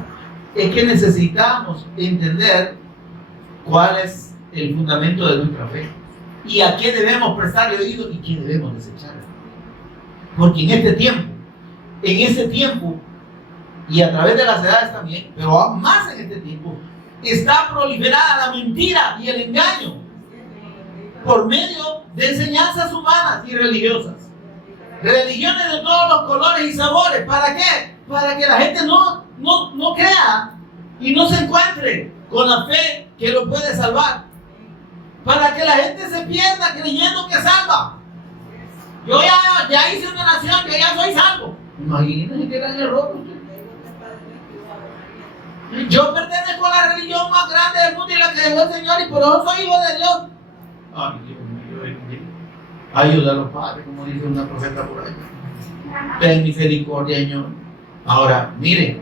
Es que necesitamos entender cuál es el fundamento de nuestra fe y a qué debemos prestarle oído y qué debemos desechar. Porque en ese tiempo y a través de las edades también, pero aún más en este tiempo, está proliferada la mentira y el engaño por medio de enseñanzas humanas y religiosas. Religiones de todos los colores y sabores. ¿Para qué? Para que la gente no crea y no se encuentre con la fe que lo puede salvar. Para que la gente se pierda creyendo que salva. Yo ya hice una oración, yo ya soy salvo. Imagínense que era el error. Yo pertenezco a la religión más grande del mundo y la que dejó el Señor, y por eso soy hijo de Dios. Ay, Dios mío, ayúdalo, Padre, como dice una profeta por ahí. Ten misericordia, Señor. Ahora, mire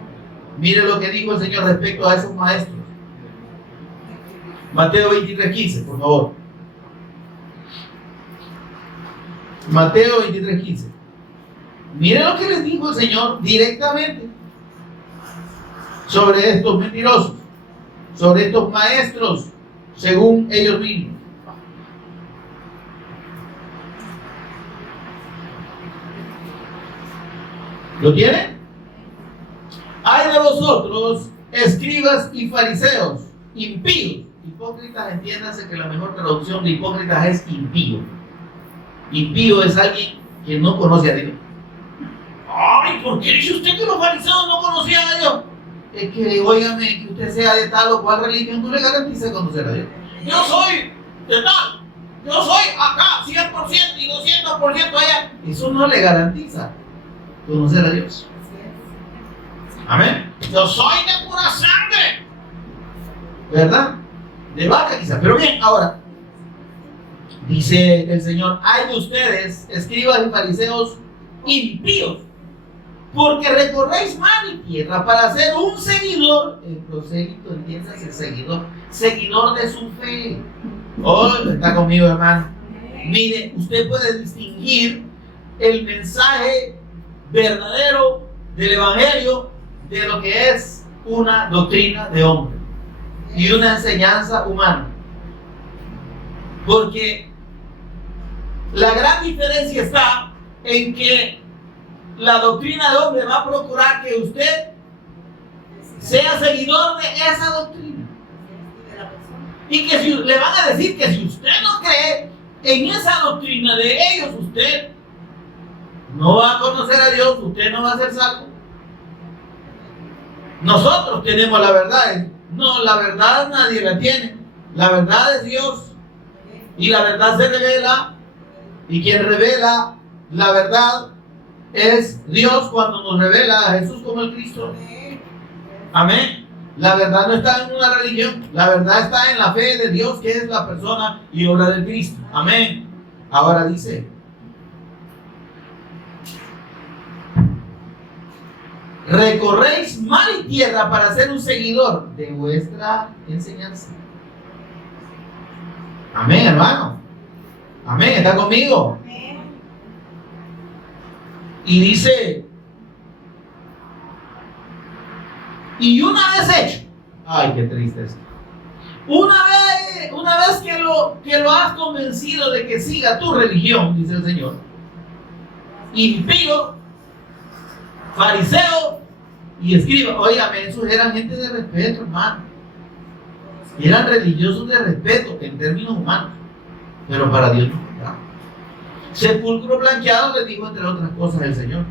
lo que dijo el Señor respecto a esos maestros. Mateo 23:15, por favor. Mateo 23:15. Mire lo que les dijo el Señor directamente sobre estos mentirosos, sobre estos maestros, según ellos mismos. ¿Lo tienen? Hay de vosotros, escribas y fariseos, impíos. Hipócritas, entiéndase que la mejor traducción de hipócritas es impío. Impío es alguien que no conoce a Dios. Ay, ¿por qué dice usted que los fariseos no conocían a Dios? Es que, óigame, que usted sea de tal o cual religión no le garantiza conocer a Dios. Yo soy de tal, yo soy acá 100% y 200% allá. Eso no le garantiza conocer a Dios. Amén. Yo soy de pura sangre, ¿verdad? De vaca quizás. Pero bien, ahora dice el Señor: hay de ustedes, escribas y fariseos impíos, porque recorréis mar y tierra para ser un seguidor. El prosélito, entiendas, el seguidor de su fe. Oh, está conmigo, hermano. Mire, usted puede distinguir el mensaje verdadero del Evangelio de lo que es una doctrina de hombre y una enseñanza humana. Porque la gran diferencia está en que la doctrina de hombre va a procurar que usted sea seguidor de esa doctrina. Y que si le van a decir que si usted no cree en esa doctrina de ellos, usted no va a conocer a Dios, usted no va a ser salvo. Nosotros tenemos la verdad. No, la verdad nadie la tiene. La verdad es Dios. Y la verdad se revela. Y quien revela la verdad es Dios cuando nos revela a Jesús como el Cristo. Amén. La verdad no está en una religión. La verdad está en la fe de Dios, que es la persona y obra del Cristo. Amén. Ahora dice: recorréis mar y tierra para ser un seguidor de vuestra enseñanza. Amén, hermano. Amén, ¿está conmigo? Y dice: y una vez hecho, ay, qué triste es. Una vez que lo has convencido de que siga tu religión, dice el Señor, impío, fariseo y escriba. Óigame, esos eran gente de respeto, hermano. Eran religiosos de respeto en términos humanos, pero para Dios no. Sepulcro blanqueado, le dijo entre otras cosas el Señor.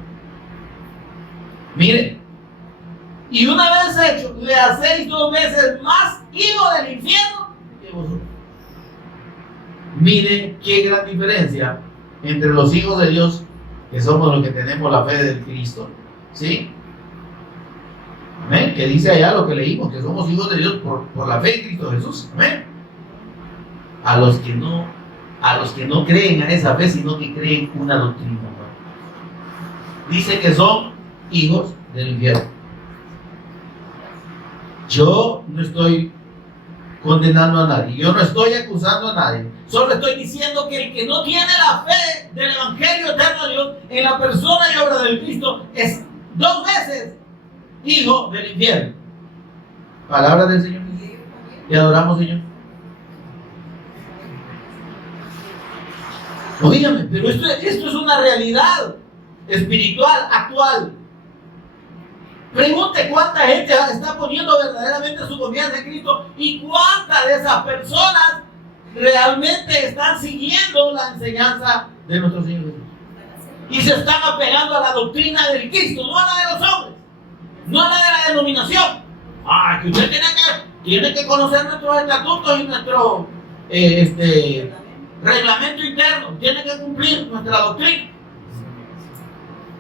Mire, y una vez hecho, le hacéis 2 veces más hijo del infierno que vosotros. Mire qué gran diferencia entre los hijos de Dios, que somos los que tenemos la fe del Cristo, ¿sí? Amén. Que dice allá lo que leímos, que somos hijos de Dios por la fe en Cristo Jesús. Amén. A los que no creen en esa fe, sino que creen una doctrina. Dice que son hijos del infierno. Yo no estoy condenando a nadie, yo no estoy acusando a nadie, solo estoy diciendo que el que no tiene la fe del Evangelio eterno de Dios en la persona y obra del Cristo es 2 veces hijo del infierno. Palabra del Señor. Y adoramos, Señor. Oígame, pero esto es una realidad espiritual, actual. Pregunte cuánta gente está poniendo verdaderamente su confianza en Cristo y cuántas de esas personas realmente están siguiendo la enseñanza de nuestro Señor Jesús. Y se están apegando a la doctrina del Cristo, no a la de los hombres, no a la de la denominación. Que usted tiene que conocer nuestros estatutos y nuestro reglamento interno, tiene que cumplir nuestra doctrina.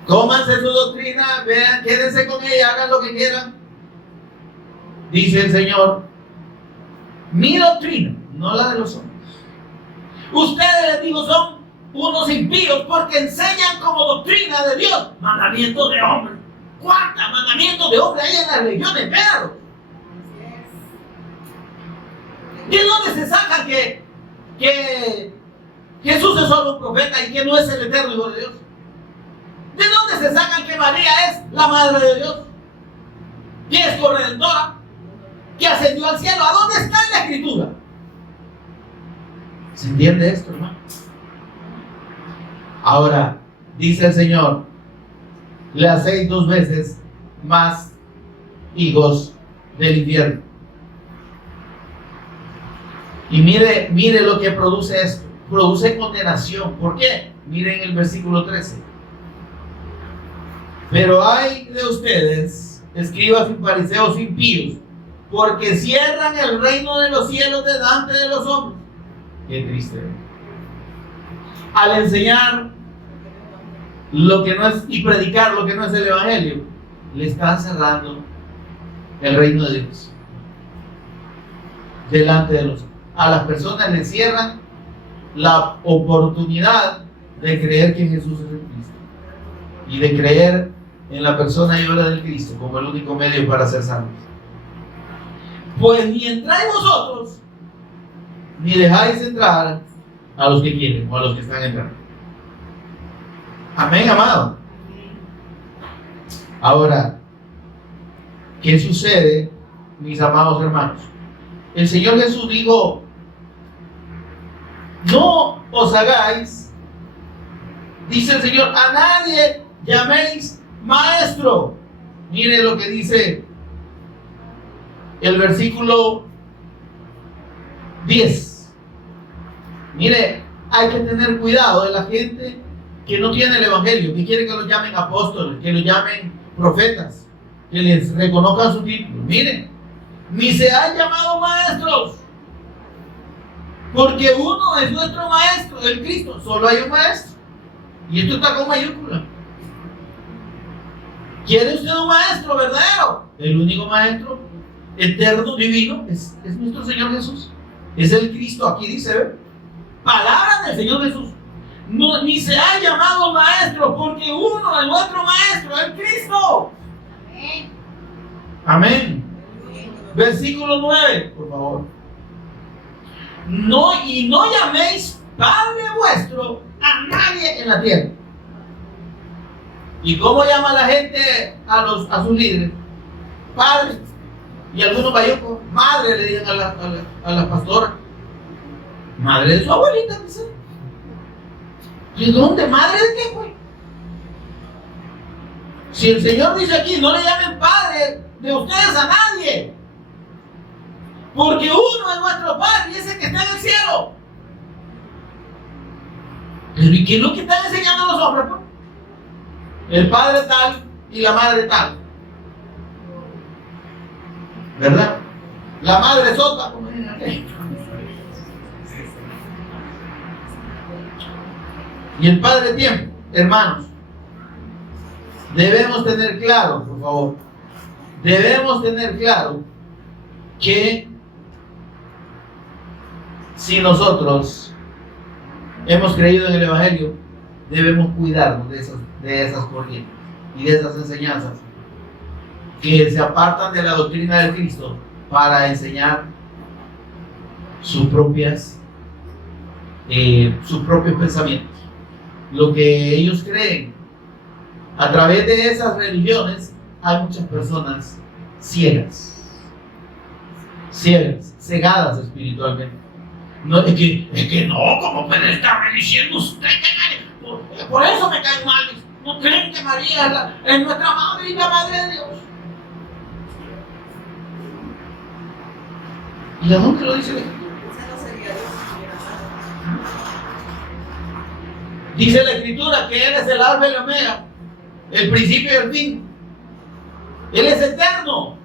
Cómanse su doctrina, vean, quédense con ella, hagan lo que quieran. Dice el Señor, mi doctrina, no la de los hombres. Ustedes, les digo, son unos impíos porque enseñan como doctrina de Dios mandamientos de hombres. ¿Cuántos mandamientos de hombres hay en la religión de Pedro? ¿De dónde se saca que Jesús es solo un profeta y que no es el eterno Hijo de Dios? ¿De dónde se sacan que María es la Madre de Dios? Que es corredentora, que ascendió al cielo. ¿A dónde está en la Escritura? ¿Se entiende esto, hermano? Ahora, dice el Señor, le hacéis 2 veces más hijos del infierno. Y mire lo que produce esto. Produce condenación. ¿Por qué? Miren el versículo 13. Pero hay de ustedes, escribas y fariseos impíos, porque cierran el reino de los cielos delante de los hombres. Qué triste. Al enseñar lo que no es y predicar lo que no es el Evangelio, le están cerrando el reino de Dios delante de los hombres. A las personas les cierran la oportunidad de creer que Jesús es el Cristo y de creer en la persona y obra del Cristo como el único medio para ser salvos. Pues ni entráis vosotros, ni dejáis entrar a los que quieren o a los que están entrando. Amén, amado. Ahora, ¿qué sucede, mis amados hermanos? El Señor Jesús dijo, no os hagáis, dice el Señor, a nadie llaméis maestro. Mire lo que dice el versículo 10. Mire, hay que tener cuidado de la gente que no tiene el Evangelio, que quiere que los llamen apóstoles, que los llamen profetas, que les reconozcan su título. Mire, ni se han llamado maestros, porque uno es nuestro maestro, el Cristo. Solo hay un maestro, y esto está con mayúscula. ¿Quiere usted un maestro verdadero? El único maestro eterno, divino, es nuestro Señor Jesús. Es el Cristo. Aquí dice, ¿ve? Palabras del Señor Jesús. No, ni se ha llamado maestro, porque uno es nuestro maestro, el Cristo. Amén. Amén. Versículo 9, por favor. No llaméis Padre vuestro a nadie en la tierra. ¿Y cómo llama la gente a sus líderes? Padre. Y algunos bayucos, madre, le digan a la pastora. Madre de su abuelita, dice. ¿Y dónde? ¿Madre de qué, pues? Si el Señor dice aquí, no le llamen padre de ustedes a nadie, porque uno es nuestro Padre y es el que está en el cielo. Pero ¿y qué es lo que están enseñando los hombres, pues? El padre tal y la madre tal, ¿verdad? La madre sota, como dicen aquí. Y el padre tiempo. Hermanos, debemos tener claro, por favor, debemos tener claro que si nosotros hemos creído en el Evangelio, debemos cuidarnos de esas corrientes y de esas enseñanzas. que se apartan de la doctrina de Cristo para enseñar sus propios pensamientos, lo que ellos creen. A través de esas religiones hay muchas personas cegadas espiritualmente. No, es que no, ¿cómo puede estar diciendo usted que por eso me caen mal? ¿No creen que María es nuestra madre y la madre de Dios? ¿Y a dónde lo dice la Escritura? Dice la Escritura que Él es el alfa y el omega, el principio y el fin. Él es eterno.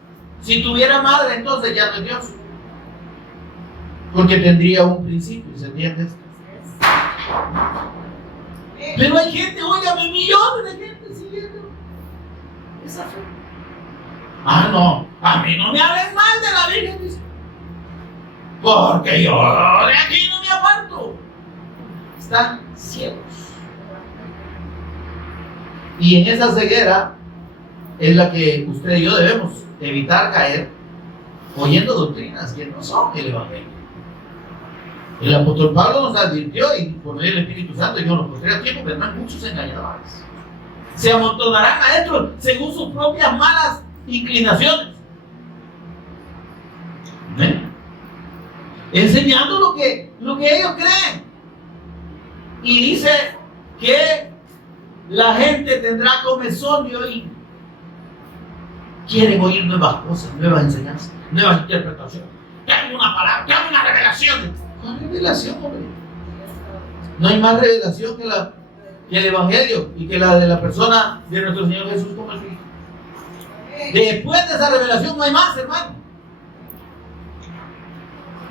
Si tuviera madre, entonces ya no es Dios, porque tendría un principio, ¿se entiende esto? Pero hay gente, óigame, millones de gente siguiendo esa fe. Ah, no, a mí no me hablen mal de la Virgen, dice, porque yo de aquí no me aparto. Están ciegos. Y en esa ceguera es la que usted y yo debemos evitar caer oyendo doctrinas que no son el Evangelio. El apóstol Pablo nos advirtió, y por medio del Espíritu Santo, y con los posteriores tiempos vendrán muchos engañadores. Se amontonarán maestros según sus propias malas inclinaciones. ¿Ven? Enseñando lo que ellos creen. Y dice que la gente tendrá comezón de oír. Quieren oír nuevas cosas, nuevas enseñanzas, nuevas interpretaciones. Dame una palabra, dame una revelación. ¿Cuál revelación, hombre? No hay más revelación que el Evangelio y que la de la persona de nuestro Señor Jesús como el Cristo. Después de esa revelación no hay más, hermano.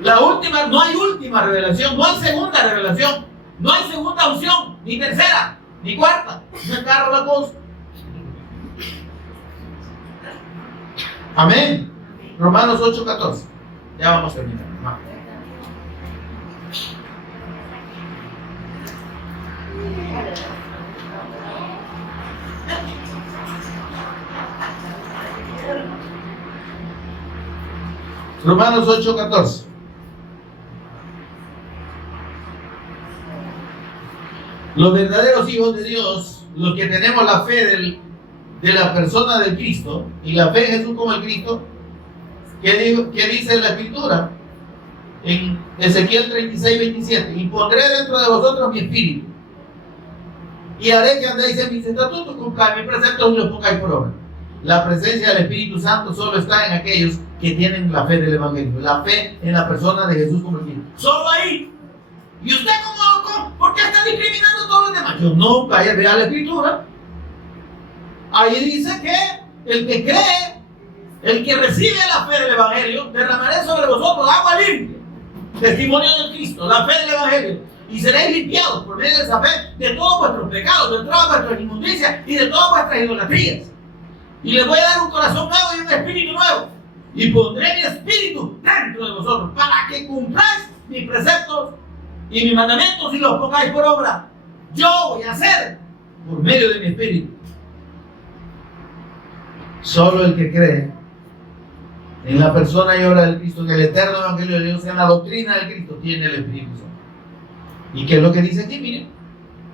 No hay última revelación, no hay segunda revelación, no hay segunda unción, ni tercera, ni cuarta. No agarra la cosa. Amén. Romanos 8:14. Ya vamos a terminar, hermano. Romanos 8:14. Los verdaderos hijos de Dios, los que tenemos la fe de la persona del Cristo y la fe en Jesús como el Cristo, ¿qué dice la Escritura? En Ezequiel 36:27, y pondré dentro de vosotros mi espíritu y haré que andéis en mis estatutos, cumpláis mis preceptos y los pongáis por obra. La presencia del Espíritu Santo solo está en aquellos que tienen la fe del Evangelio, la fe en la persona de Jesús como el Cristo. Solo ahí. ¿Y usted por qué está discriminando a todos los demás? Yo no, vaya a ver la Escritura. Ahí dice que el que cree, el que recibe la fe del Evangelio, derramaré sobre vosotros agua limpia, testimonio del Cristo, la fe del Evangelio, y seréis limpiados por medio de esa fe de todos vuestros pecados, de todas vuestras inmundicias y de todas vuestras idolatrías. Y les voy a dar un corazón nuevo y un espíritu nuevo, y pondré mi espíritu dentro de vosotros para que cumpláis mis preceptos y mis mandamientos y los pongáis por obra. Yo voy a hacer por medio de mi espíritu. Solo el que cree en la persona y obra del Cristo, en el eterno Evangelio de Dios, en la doctrina del Cristo, tiene el Espíritu Santo. ¿Y qué es lo que dice aquí? Miren,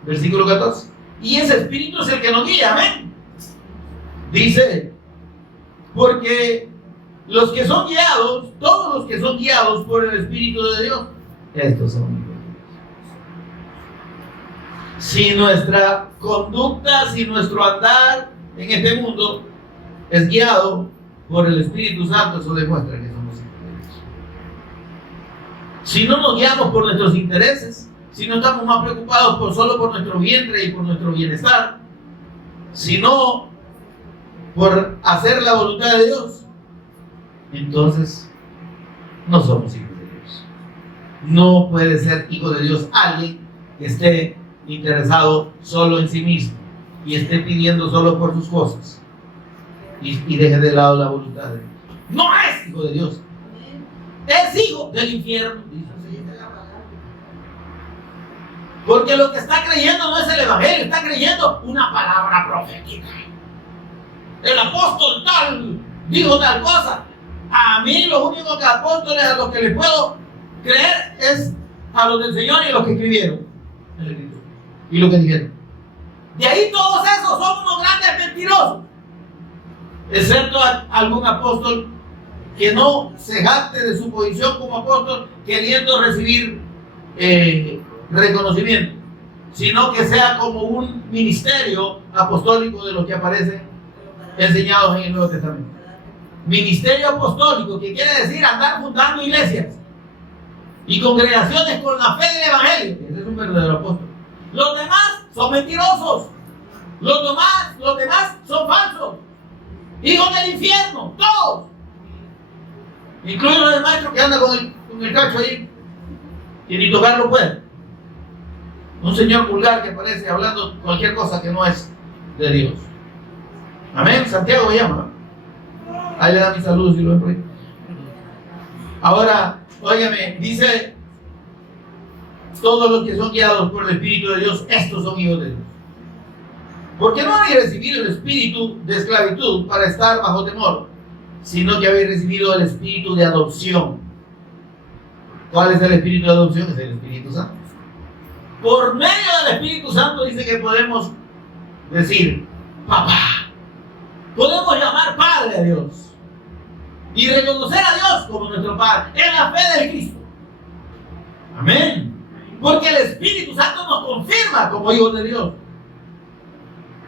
versículo 14. Y ese Espíritu es el que nos guía, amén. Dice, porque los que son guiados, todos los que son guiados por el Espíritu de Dios, estos son hijos de Dios. Si nuestra conducta, si nuestro andar en este mundo es guiado por el Espíritu Santo, eso demuestra que somos hijos de Dios. Si no nos guiamos por nuestros intereses, si no estamos más preocupados solo por nuestro vientre y por nuestro bienestar, sino por hacer la voluntad de Dios, entonces no somos hijos de Dios. No puede ser hijo de Dios alguien que esté interesado solo en sí mismo y esté pidiendo solo por sus cosas y deje de lado la voluntad de Dios. No es hijo de Dios, es hijo del infierno. Porque lo que está creyendo no es el Evangelio, está creyendo una palabra profética. El apóstol tal dijo tal cosa. A mí los únicos apóstoles a los que les puedo creer es a los del Señor y a los que escribieron el escrito y lo que dijeron. De ahí todos esos son unos grandes mentirosos, excepto algún apóstol que no se jacte de su posición como apóstol queriendo recibir reconocimiento, sino que sea como un ministerio apostólico de los que aparecen enseñados en el Nuevo Testamento. Ministerio apostólico, que quiere decir andar fundando iglesias y congregaciones con la fe del Evangelio. Ese es un verdadero apóstol. Los demás son mentirosos. Los demás son falsos. Hijos del infierno, todos. Incluido el maestro que anda con el cacho ahí, que ni tocarlo puede. Un señor vulgar que aparece hablando cualquier cosa que no es de Dios. Amén. Santiago me llama. Ahí le da mi saludo si lo ven por ahí. Ahora, óigame, dice: todos los que son guiados por el Espíritu de Dios, estos son hijos de Dios. Porque no habéis recibido el espíritu de esclavitud para estar bajo temor, sino que habéis recibido el espíritu de adopción. ¿Cuál es el espíritu de adopción? Es el Espíritu Santo. Por medio del Espíritu Santo dice que podemos decir papá. Podemos llamar Padre a Dios y reconocer a Dios como nuestro Padre en la fe del Cristo. Amén. Porque el Espíritu Santo nos confirma como hijos de Dios.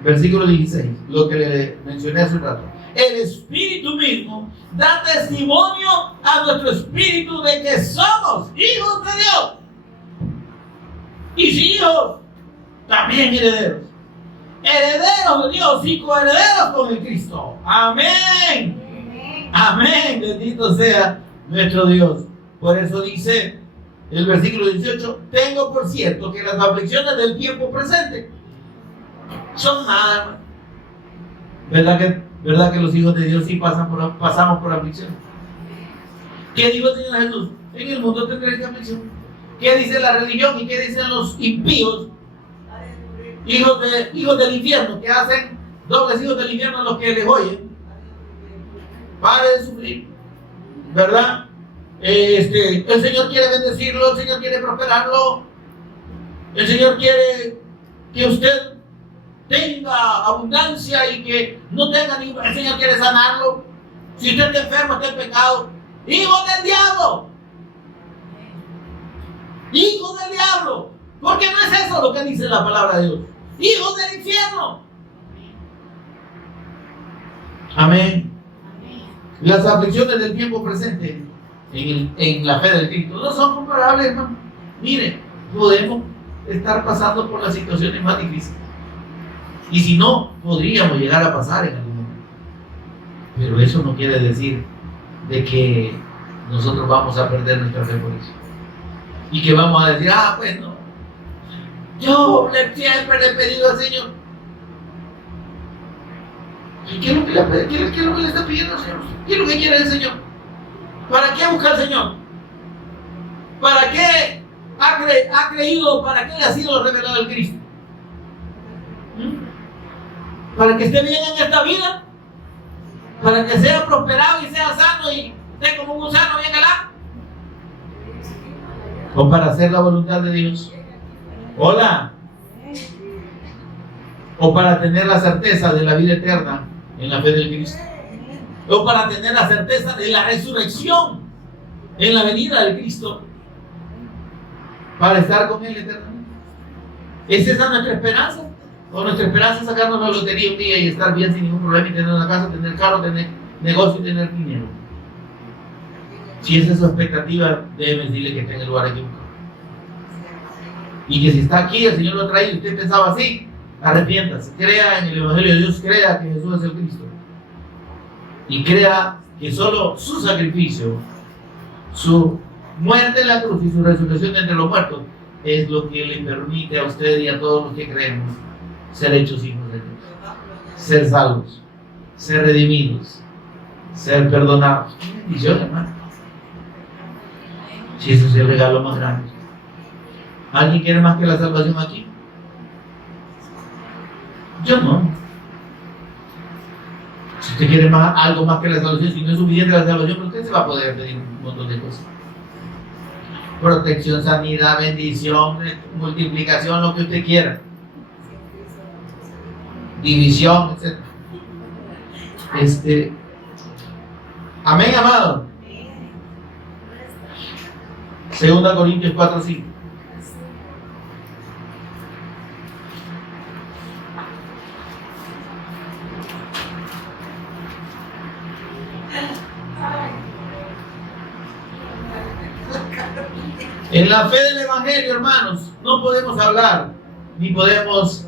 Versículo 16, lo que le mencioné hace un rato. El Espíritu mismo da testimonio a nuestro espíritu de que somos hijos de Dios. Y si hijos, también herederos. Herederos de Dios y coherederos con el Cristo. Amén. Amén. Bendito sea nuestro Dios. Por eso dice el versículo 18: tengo por cierto que las aflicciones del tiempo presente son nada. ¿Verdad que los hijos de Dios sí pasamos por aflicción? ¿Qué dijo el Señor Jesús? En el mundo tendréis aflicción. ¿Qué dice la religión y qué dicen los impíos? Hijos del infierno, que hacen dobles hijos del infierno los que les oyen. Pare de sufrir, ¿verdad? El Señor quiere bendecirlo, el Señor quiere prosperarlo, el Señor quiere que usted tenga abundancia y que no tenga ningún. El Señor quiere sanarlo. Si usted está enfermo, está en pecado. ¡Hijo del diablo! ¡Hijo del diablo! Porque no es eso lo que dice la palabra de Dios. ¡Hijos del infierno! Amén. Las aflicciones del tiempo presente en la fe del Cristo no son comparables, hermano. Mire, podemos estar pasando por las situaciones más difíciles. Y si no, podríamos llegar a pasar en algún momento. Pero eso no quiere decir de que nosotros vamos a perder nuestra fe por eso. Y que vamos a decir, pues no. Yo siempre le he pedido al Señor. ¿Y qué es lo que le está pidiendo al Señor? ¿Qué es lo que quiere el Señor? ¿Para qué busca al Señor? ¿Para qué ha creído? ¿Para qué le ha sido revelado el Cristo? ¿Para que esté bien en esta vida? ¿Para que sea prosperado y sea sano y esté como un gusano bien alado? ¿O para hacer la voluntad de Dios? Hola. ¿O para tener la certeza de la vida eterna en la fe del Cristo? ¿O para tener la certeza de la resurrección en la venida del Cristo? ¿Para estar con Él eternamente? ¿Es esa nuestra esperanza? ¿O nuestra esperanza es sacarnos la lotería un día y estar bien sin ningún problema y tener una casa, tener carro, tener negocio y tener dinero? Si esa es su expectativa, debe decirle que está en el lugar equivocado. Y que si está aquí, el Señor lo ha traído y usted pensaba así, arrepiéntase, crea en el Evangelio de Dios, crea que Jesús es el Cristo. Y crea que solo su sacrificio, su muerte en la cruz y su resurrección entre los muertos es lo que le permite a usted y a todos los que creemos ser hechos hijos de Dios, ser salvos, ser redimidos, ser perdonados. ¡Qué bendición, hermano! Si eso es el regalo más grande. ¿Alguien quiere más que la salvación aquí? Yo no. Si usted quiere algo más que la salvación, si no es suficiente la salvación, ¿por qué se va a poder pedir un montón de cosas? Protección, sanidad, bendición, multiplicación, lo que usted quiera. División, etc. Amén, amado. 2 Corintios 4:5. En la fe del Evangelio, hermanos, no podemos hablar ni podemos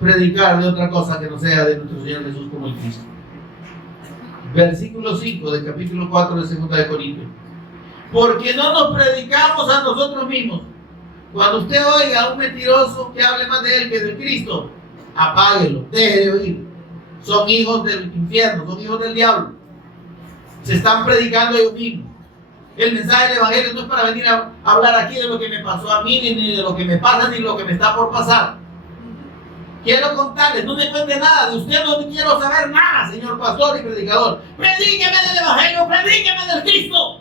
predicar de otra cosa que no sea de nuestro Señor Jesús como el Cristo. Versículo 5 del capítulo 4 de 2 de Corintios. Porque no nos predicamos a nosotros mismos. Cuando usted oiga a un mentiroso que hable más de él que de Cristo, apáguelo, deje de oír. Son hijos del infierno, son hijos del diablo. Se están predicando ellos mismos. El mensaje del Evangelio no es para venir a hablar aquí de lo que me pasó a mí, ni de lo que me pasa, ni de lo que me está por pasar. Quiero contarles, no me cuente nada de usted, no quiero saber nada, señor pastor y predicador. Predíqueme del Evangelio, predíqueme del Cristo.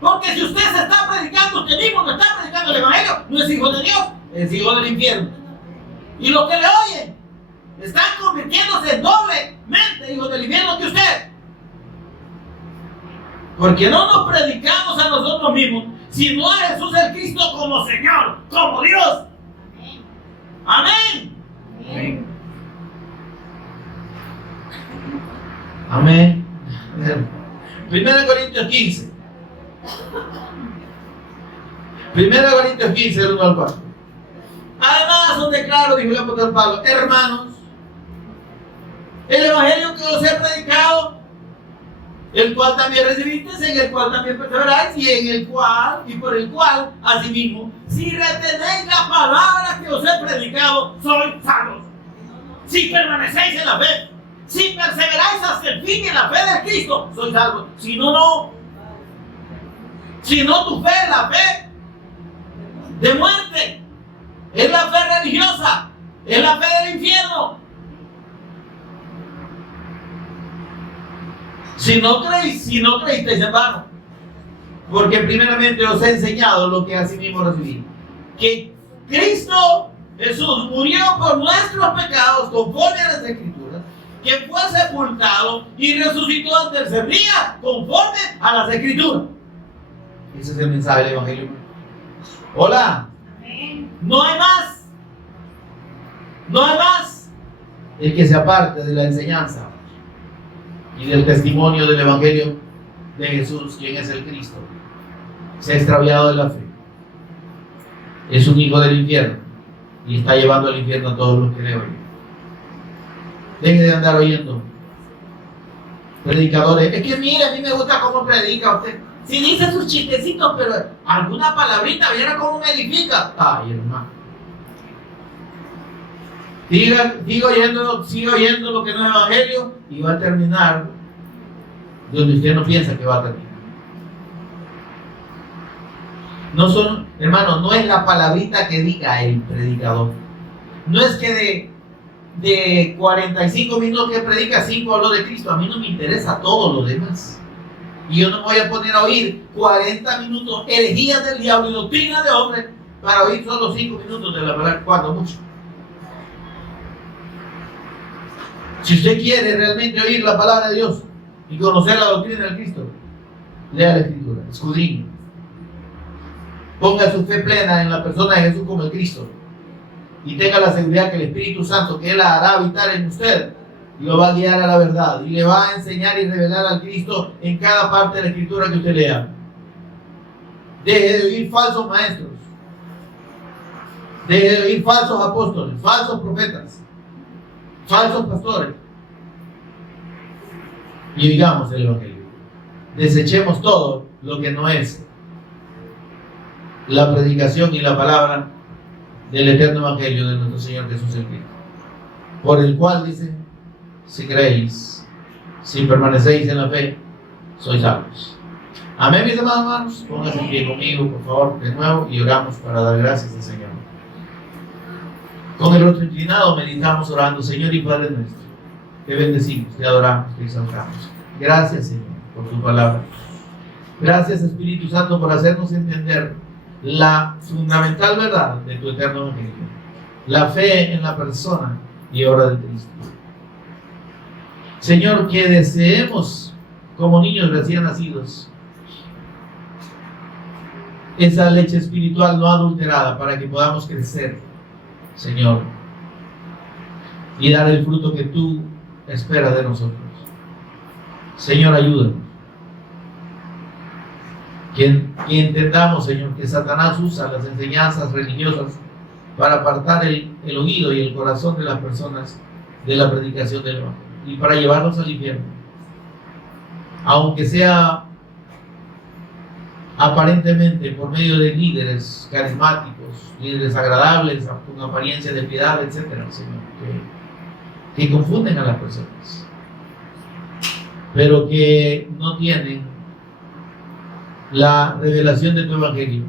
Porque si usted se está predicando usted mismo, no está predicando el Evangelio, no es hijo de Dios, es hijo del infierno. Y los que le oyen están convirtiéndose doblemente hijos del infierno que usted. Porque no nos predicamos a nosotros mismos, sino a Jesús el Cristo como Señor, como Dios. Amén. Amén. Amén. Amén. 1 Corintios 15. 1 Corintios 15, del 1 al 4. Además, os declaro, dijo el apóstol Pablo, hermanos, el Evangelio que os he predicado, el cual también recibisteis, en el cual también perseveráis, y en el cual, y por el cual, asimismo, si retenéis la palabra que os he predicado, sois salvos. Si permanecéis en la fe, si perseveráis hasta el fin en la fe de Cristo, sois salvos. Si no, no. Si no, tu fe es la fe de muerte, es la fe religiosa, es la fe del infierno. Si no creísteis en vano, porque primeramente os he enseñado lo que asimismo recibí, que Cristo Jesús murió por nuestros pecados conforme a las Escrituras, que fue sepultado y resucitó al tercer día conforme a las Escrituras. Ese es el mensaje del Evangelio. Hola. No hay más. No hay más. El que se aparte de la enseñanza y del testimonio del Evangelio de Jesús, quien es el Cristo, se ha extraviado de la fe. Es un hijo del infierno y está llevando al infierno a todos los que le oyen. Deje de andar oyendo predicadores. Es que mire, a mí me gusta cómo predica usted. Si dice sus chistecitos, pero alguna palabrita, viera cómo me edifica. Ay, hermano. Siga oyendo lo que no es Evangelio y va a terminar donde usted no piensa que va a terminar. Hermano, no es la palabrita que diga el predicador. No es que de 45 minutos que predica, 5 habló de Cristo. A mí no me interesa todo lo demás. Y yo no me voy a poner a oír 40 minutos herejías del diablo y doctrina de hombres para oír solo 5 minutos de la palabra, cuando mucho. Si usted quiere realmente oír la palabra de Dios y conocer la doctrina del Cristo, lea la Escritura, escudriñe. Ponga su fe plena en la persona de Jesús como el Cristo y tenga la seguridad que el Espíritu Santo, que Él hará habitar en usted, y lo va a guiar a la verdad y le va a enseñar y revelar al Cristo en cada parte de la Escritura que usted lea. Deje de oír falsos maestros, deje de oír falsos apóstoles, falsos profetas, falsos pastores, y digamos el Evangelio. Desechemos todo lo que no es la predicación y la palabra del eterno Evangelio de nuestro Señor Jesús el Cristo, por el cual dice: si creéis, si permanecéis en la fe, sois salvos. Amén, mis amados hermanos. Pónganse en pie conmigo, por favor, de nuevo, y oramos para dar gracias al Señor. Con el rostro inclinado meditamos orando: Señor y Padre nuestro, te bendecimos, te adoramos, te exaltamos. Gracias, Señor, por tu palabra. Gracias, Espíritu Santo, por hacernos entender la fundamental verdad de tu eterno evangelio, la fe en la persona y obra de Cristo. Señor, que deseemos como niños recién nacidos esa leche espiritual no adulterada para que podamos crecer, Señor, y dar el fruto que tú esperas de nosotros. Señor, ayúdanos. Que entendamos, Señor, que Satanás usa las enseñanzas religiosas para apartar el oído y el corazón de las personas de la predicación del Evangelio y para llevarlos al infierno. Aunque sea aparentemente por medio de líderes carismáticos, líderes agradables, con apariencia de piedad, etcétera, Señor, que confunden a las personas, pero que no tienen la revelación de tu evangelio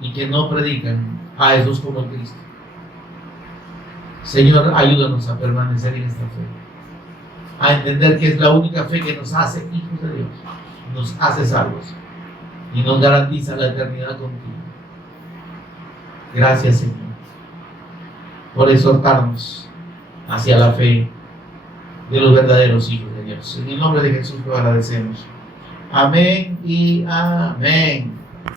y que no predican a esos como el Cristo. Señor, ayúdanos a permanecer en esta fe, a entender que es la única fe que nos hace hijos de Dios, nos hace salvos y nos garantiza la eternidad contigo. Gracias, Señor, por exhortarnos hacia la fe de los verdaderos hijos de Dios. En el nombre de Jesús lo agradecemos. Amén y amén.